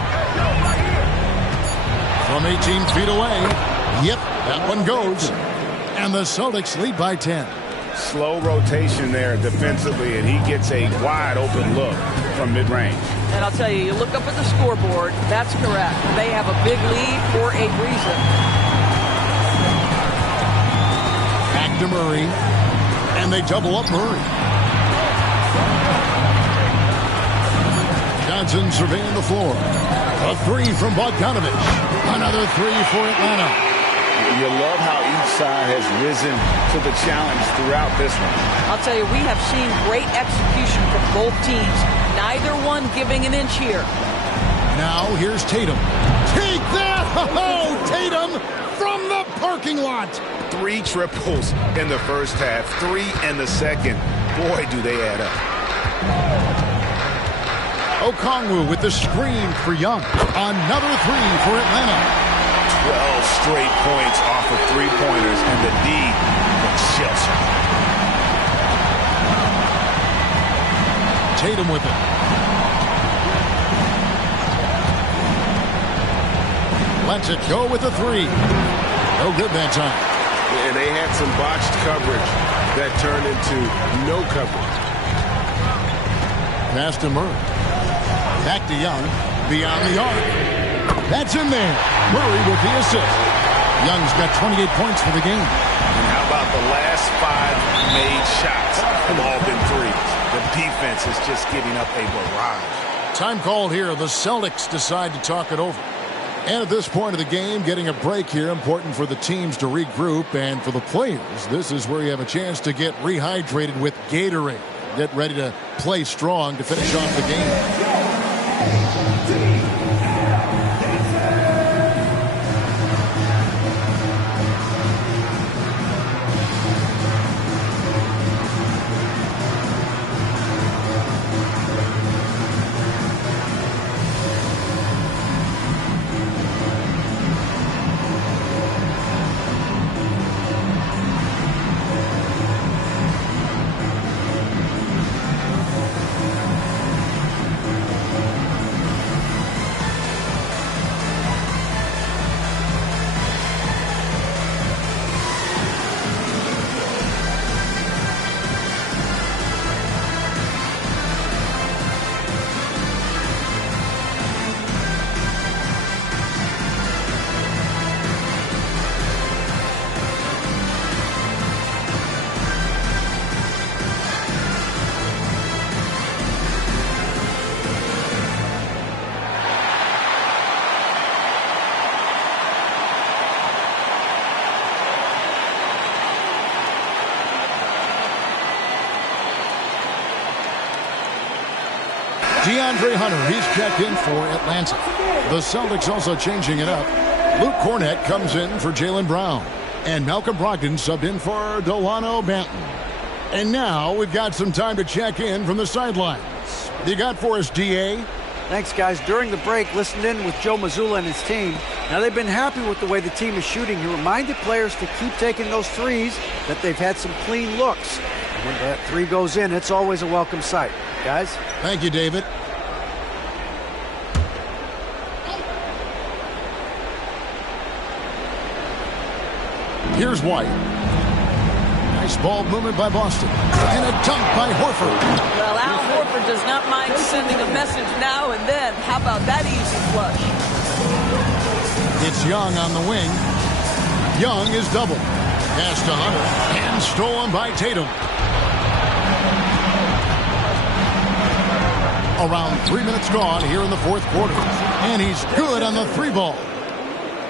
From 18 feet away. Yep, that one goes. And the Celtics lead by 10. Slow rotation there defensively, and he gets a wide open look from mid-range. And I'll tell you, you look up at the scoreboard, that's correct. They have a big lead for a reason. Back to Murray. And they double up Murray. Johnson surveying the floor. A three from Bogdanovich. Another three for Atlanta. You love how each side has risen to the challenge throughout this one. I'll tell you, we have seen great execution from both teams. Neither one giving an inch here. Now here's Tatum. Take that! Oh, Tatum from the parking lot. 3 triples in the first half, 3 in the second. Boy, do they add up. Okongwu with the screen for Young. Another three for Atlanta. 12 straight points off of three-pointers, and the D from Chelsea. Tatum with it. Lets it go with a three. No good that time. And they had some botched coverage that turned into no coverage. Pass to Murray. Back to Young. Beyond the arc. That's in there. Murray with the assist. Young's got 28 points for the game. And how about the last 5 made shots have all been threes? The defense is just giving up a barrage. Time called here. The Celtics decide to talk it over. And at this point of the game, getting a break here, important for the teams to regroup. And for the players, this is where you have a chance to get rehydrated with Gatorade. Get ready to play strong to finish off the game. DeAndre Hunter, he's checked in for Atlanta. The Celtics also changing it up. Luke Cornett comes in for Jaylen Brown. And Malcolm Brogdon subbed in for Delano Banton. And now we've got some time to check in from the sidelines. You got for us, D.A.? Thanks, guys. During the break, listened in with Joe Mazzulla and his team. Now, they've been happy with the way the team is shooting. He reminded players to keep taking those threes, that they've had some clean looks. And when that three goes in, it's always a welcome sight. Guys? Thank you, David. Here's White. Nice ball movement by Boston. And a dunk by Horford. Well, Al Horford does not mind sending a message now and then. How about that easy flush? It's Young on the wing. Young is double. Pass to Hunter. And stolen by Tatum. Around 3 minutes gone here in the fourth quarter. And he's good on the three ball.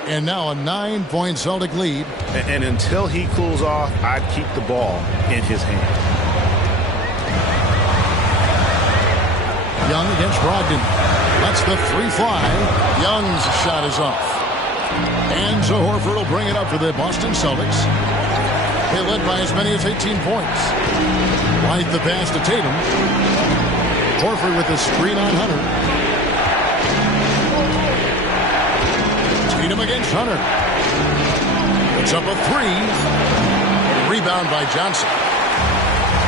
And now a 9-point Celtic lead. And until he cools off, I'd keep the ball in his hand. Young against Brogdon. Lets the three fly. Young's shot is off. And so Horford will bring it up for the Boston Celtics. They led by as many as 18 points. Right the pass to Tatum. Horford with the screen on Hunter. Tatum against Hunter. It's up a three. Rebound by Johnson.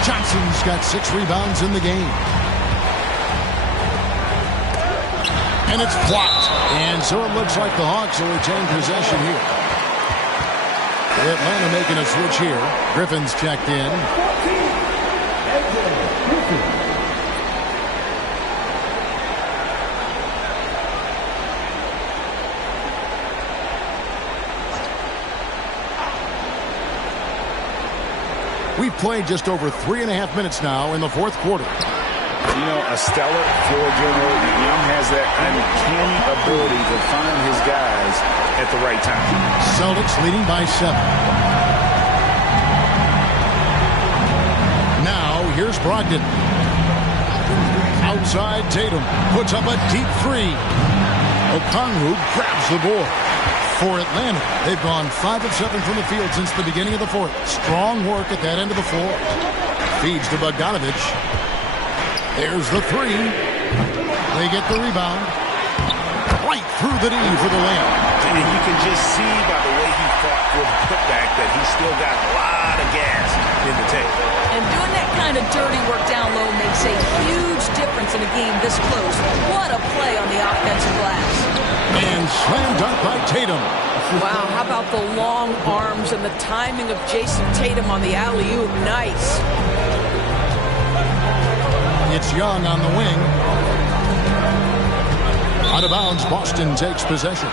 Johnson's got 6 rebounds in the game. And it's blocked. And so it looks like the Hawks will retain possession here. Atlanta making a switch here. Griffin's checked in. We've played just over 3.5 minutes now in the fourth quarter. You know, a stellar floor general. Young has that uncanny ability to find his guys at the right time. Celtics leading by 7. Now, here's Brogdon. Outside, Tatum puts up a deep three. Okongwu grabs the board. For Atlanta, they've gone 5 of 7 from the field since the beginning of the fourth. Strong work at that end of the floor. Feeds to Bogdanovich. There's the three. They get the rebound. Right through the knee for the layup. And you can just see by the way he fought for the putback that he's still got a lot of gas in the tank. And doing that kind of dirty work down low makes a huge difference in a game this close. What a play on the offensive glass. And slam dunk by Tatum. Wow, how about the long arms and the timing of Jason Tatum on the alley-oop? Nice. It's Young on the wing. Out of bounds, Boston takes possession.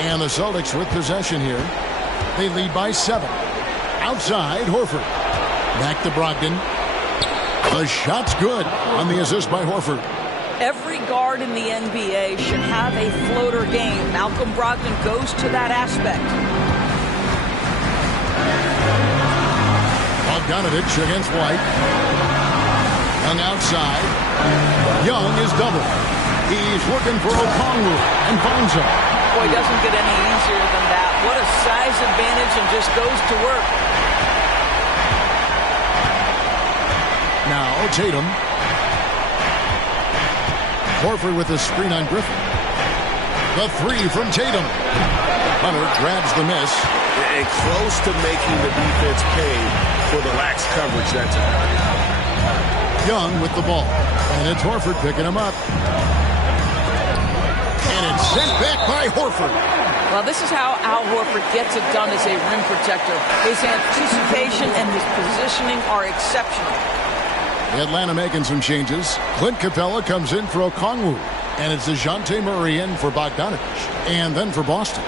And the Celtics with possession here. They lead by 7. Outside, Horford. Back to Brogdon. The shot's good on the assist by Horford. Every guard in the NBA should have a floater game. Malcolm Brogdon goes to that aspect. Bogdanovich against White. Young outside. Young is double. He's looking for Okongwu and finds him. Boy, doesn't get any easier than that. What a size advantage, and just goes to work. Now Tatum. Horford with a screen on Griffin. The three from Tatum. Hunter grabs the miss. And close to making the defense pay for the lax coverage that time. Young with the ball. And it's Horford picking him up. And it's sent back by Horford. Well, this is how Al Horford gets it done as a rim protector. His anticipation and his positioning are exceptional. Atlanta making some changes. Clint Capella comes in for Okongwu. And it's DeJounte Murray in for Bogdanovich. And then for Boston,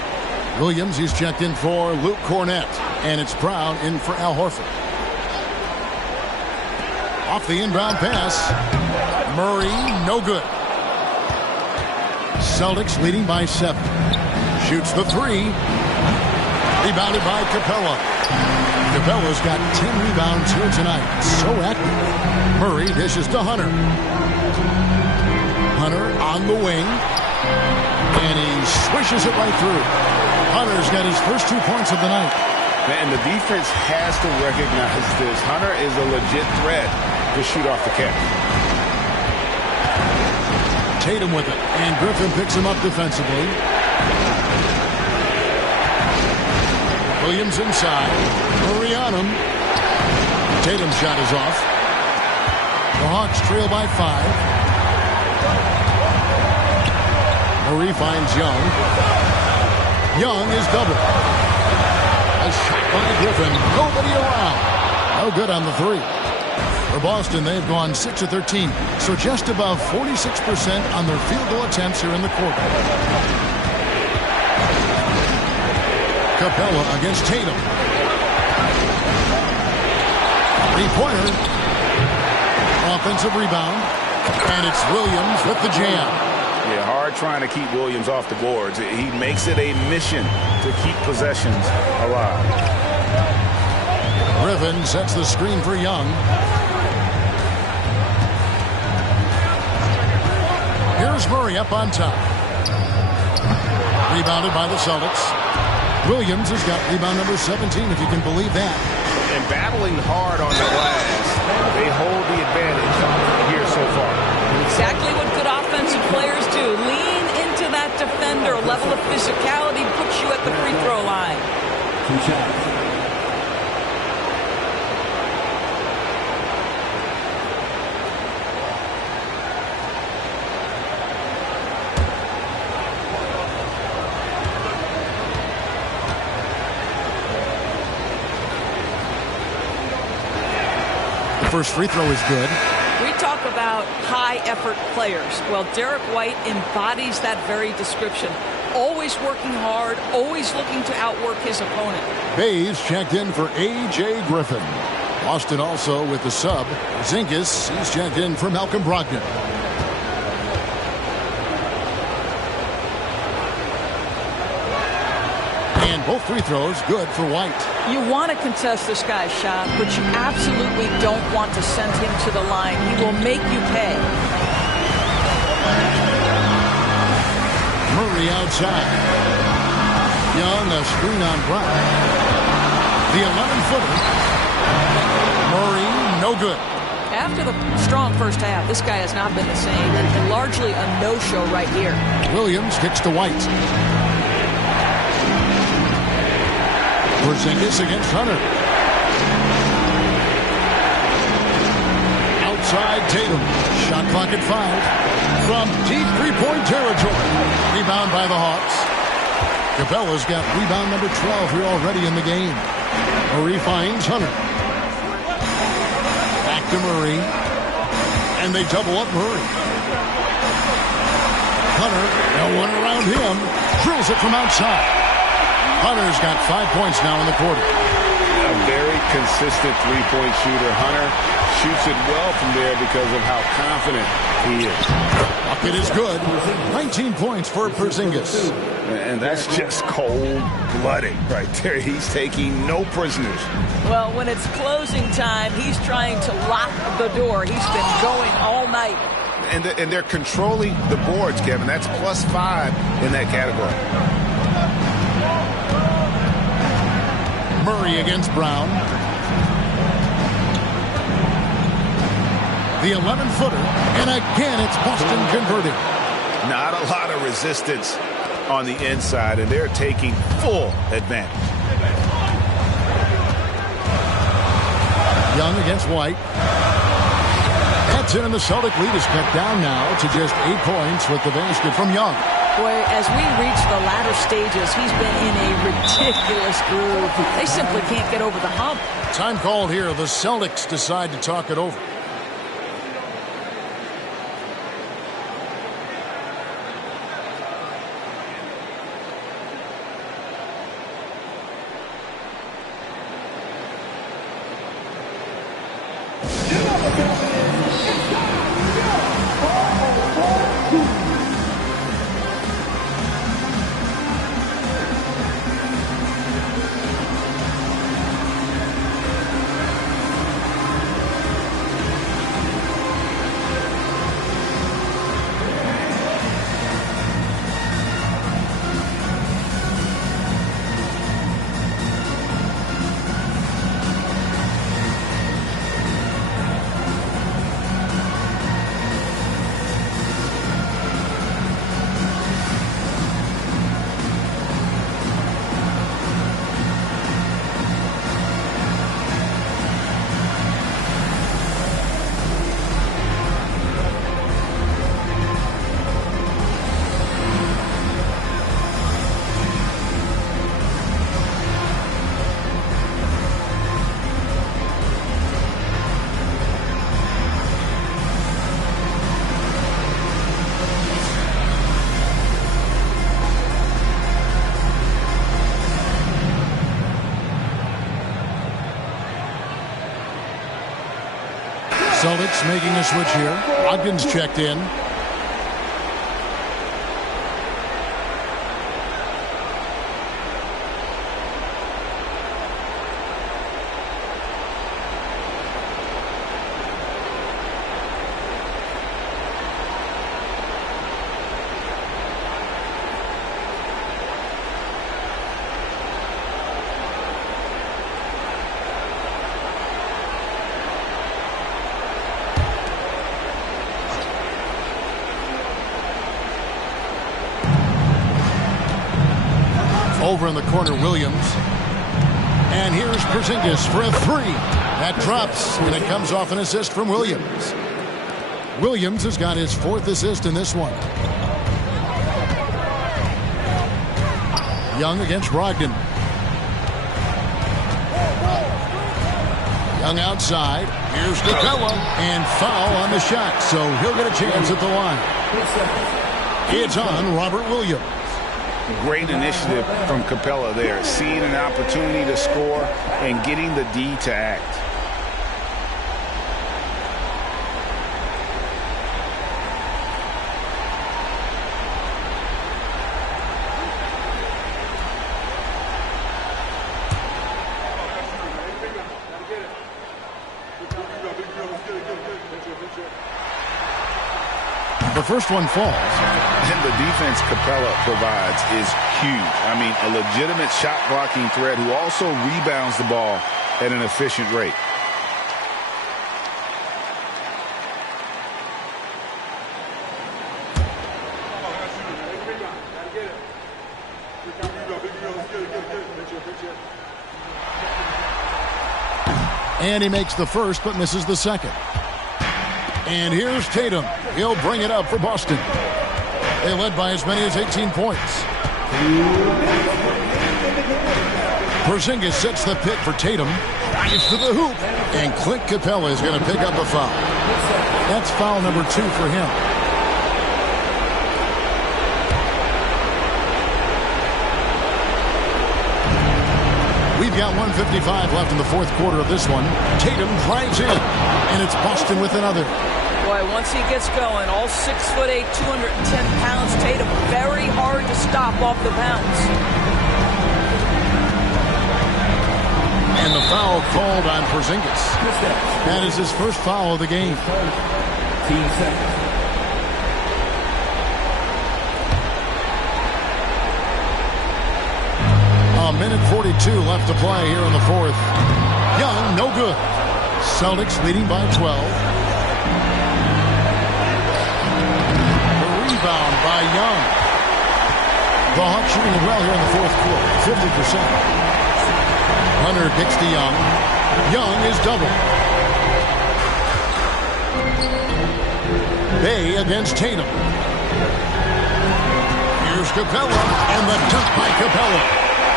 Williams, he's checked in for Luke Cornett. And it's Brown in for Al Horford. Off the inbound pass. Murray, no good. Celtics leading by 7. Shoots the three. Rebounded by Capella. Capella's got 10 rebounds here tonight. So active. Murray dishes to Hunter. Hunter on the wing. And he swishes it right through. Hunter's got his first 2 points of the night. And the defense has to recognize this. Hunter is a legit threat to shoot off the catch. Tatum with it. And Griffin picks him up defensively. Williams inside. Murray on him. Tatum's shot is off. The Hawks trail by 5. Murray finds Young. Young is double. A shot by Griffin. Nobody around. No good on the 3. For Boston, they've gone 6 of 13. So just above 46% on their field goal attempts here in the quarter. Capella against Tatum. 3-pointer. Offensive rebound. And it's Williams with the jam. Yeah, hard trying to keep Williams off the boards. He makes it a mission to keep possessions alive. Griffin sets the screen for Young. Here's Murray up on top. Rebounded by the Celtics. Williams has got rebound number 17, if you can believe that. And battling hard on the glass, they hold the advantage here so far. Exactly what good offensive players do. Lean into that defender. Level of physicality puts you at the free throw line. First free throw is good. We talk about high-effort players. Well, Derek White embodies that very description. Always working hard, always looking to outwork his opponent. Hayes checked in for A.J. Griffin. Boston also with the sub. Zinkis, he's checked in for Malcolm Brogdon. And both free throws good for White. You want to contest this guy's shot, but you absolutely don't want to send him to the line. He will make you pay. Murray outside. Young, a screen on Brown. The 11-footer. Murray, no good. After the strong first half, this guy has not been the same, and largely a no-show right here. Williams kicks to White. Porzingis against Hunter. Outside Tatum. Shot clock at 5. From deep three-point territory. Rebound by the Hawks. Capella's got rebound number 12 here already in the game. Murray finds Hunter. Back to Murray. And they double up Murray. Hunter, no one around him. Drills it from outside. Hunter's got 5 points now in the quarter. A very consistent three-point shooter. Hunter shoots it well from there because of how confident he is. Bucket is good. 19 points for Porzingis. And that's just cold-blooded right there. He's taking no prisoners. Well, when it's closing time, he's trying to lock the door. He's been going all night. And they're controlling the boards, Kevin. That's +5 in that category. Murray against Brown. The 11-footer. And again, it's Boston converting. Not a lot of resistance on the inside, and they're taking full advantage. Young against White. That's in, and the Celtic lead is cut down now to just 8 points with the basket from Young. Boy, as we reach the latter stages, he's been in a ridiculous groove. They simply can't get over the hump. Time called here. The Celtics decide to talk it over. Celtics making a switch here. Ogden's checked in. Over in the corner, Williams. And here's Porzingis for a three. That drops, and it comes off an assist from Williams. Williams has got his 4th assist in this one. Young against Brogdon. Young outside. Here's Capella. And foul on the shot, so he'll get a chance at the line. It's on Robert Williams. Great initiative from Capella there, seeing an opportunity to score and getting the D to act. The first one falls. And the defense Capella provides is huge. I mean, a legitimate shot blocking threat who also rebounds the ball at an efficient rate. And he makes the first but misses the second. And here's Tatum. He'll bring it up for Boston. They led by as many as 18 points. Porzingis sets the pick for Tatum. Gets to the hoop. And Clint Capella is going to pick up a foul. That's foul number 2 for him. We've got 1:55 left in the 4th quarter of this one. Tatum drives in. And it's Boston with another. Boy, once he gets going, all 6'8", 210 pounds, Tatum, very hard to stop off the bounce. And the foul called on Porzingis. That is his first foul of the game. A minute 42 left to play here in the 4th. Young, no good. Celtics leading by 12. Rebound by Young. The Hawks shooting it well here in the 4th quarter, 50%. Hunter kicks to Young. Young is double. Bay against Tatum. Here's Capella, and the dunk by Capella.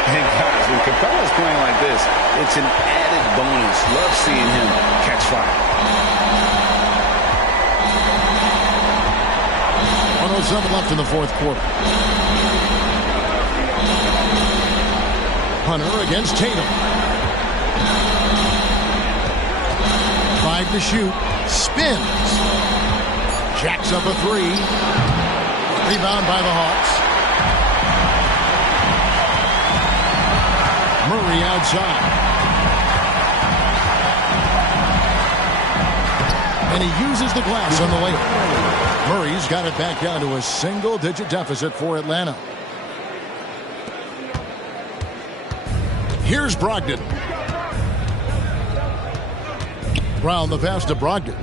And guys, when Capella's playing like this, it's an added bonus. Love seeing him catch fire. 1:07 left in the 4th quarter. Hunter against Tatum. 5 to shoot. Spins. Jacks up a 3. Rebound by the Hawks. Murray outside. And he uses the glass on the layup. Murray's got it back down to a single-digit deficit for Atlanta. Here's Brogdon. Brown the pass to Brogdon.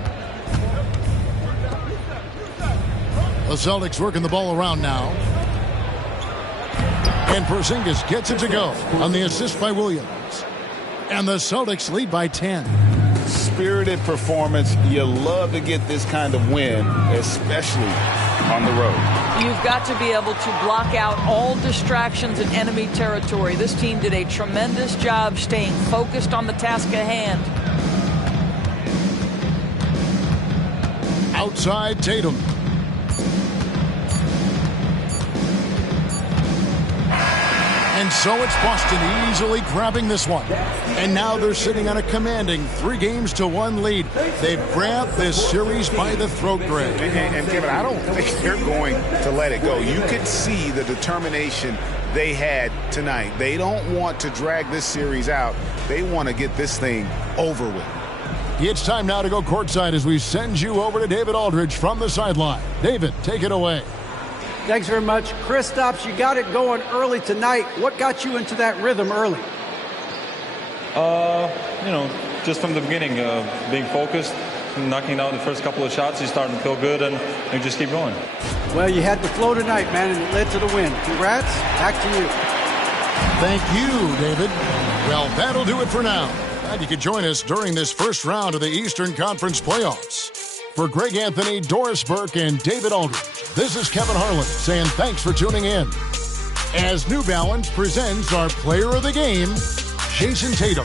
The Celtics working the ball around now. And Porzingis gets it to go on the assist by Williams. And the Celtics lead by 10. Spirited performance. You love to get this kind of win, especially on the road. You've got to be able to block out all distractions in enemy territory. This team did a tremendous job staying focused on the task at hand. Outside Tatum. And so it's Boston easily grabbing this one. And now they're sitting on a commanding 3-1 lead. They've grabbed this series by the throat, Greg. And Kevin, I don't think they're going to let it go. You could see the determination they had tonight. They don't want to drag this series out. They want to get this thing over with. It's time now to go courtside as we send you over to David Aldridge from the sideline. David, take it away. Thanks very much. Kristaps, you got it going early tonight. What got you into that rhythm early? Just from the beginning, being focused, knocking down the first couple of shots, you're starting to feel good, and you just keep going. Well, you had the flow tonight, man, and it led to the win. Congrats. Back to you. Thank you, David. Well, that'll do it for now. Glad you could join us during this first round of the Eastern Conference playoffs. For Greg Anthony, Doris Burke, and David Aldridge, this is Kevin Harlan saying thanks for tuning in. As New Balance presents our player of the game, Jason Tatum.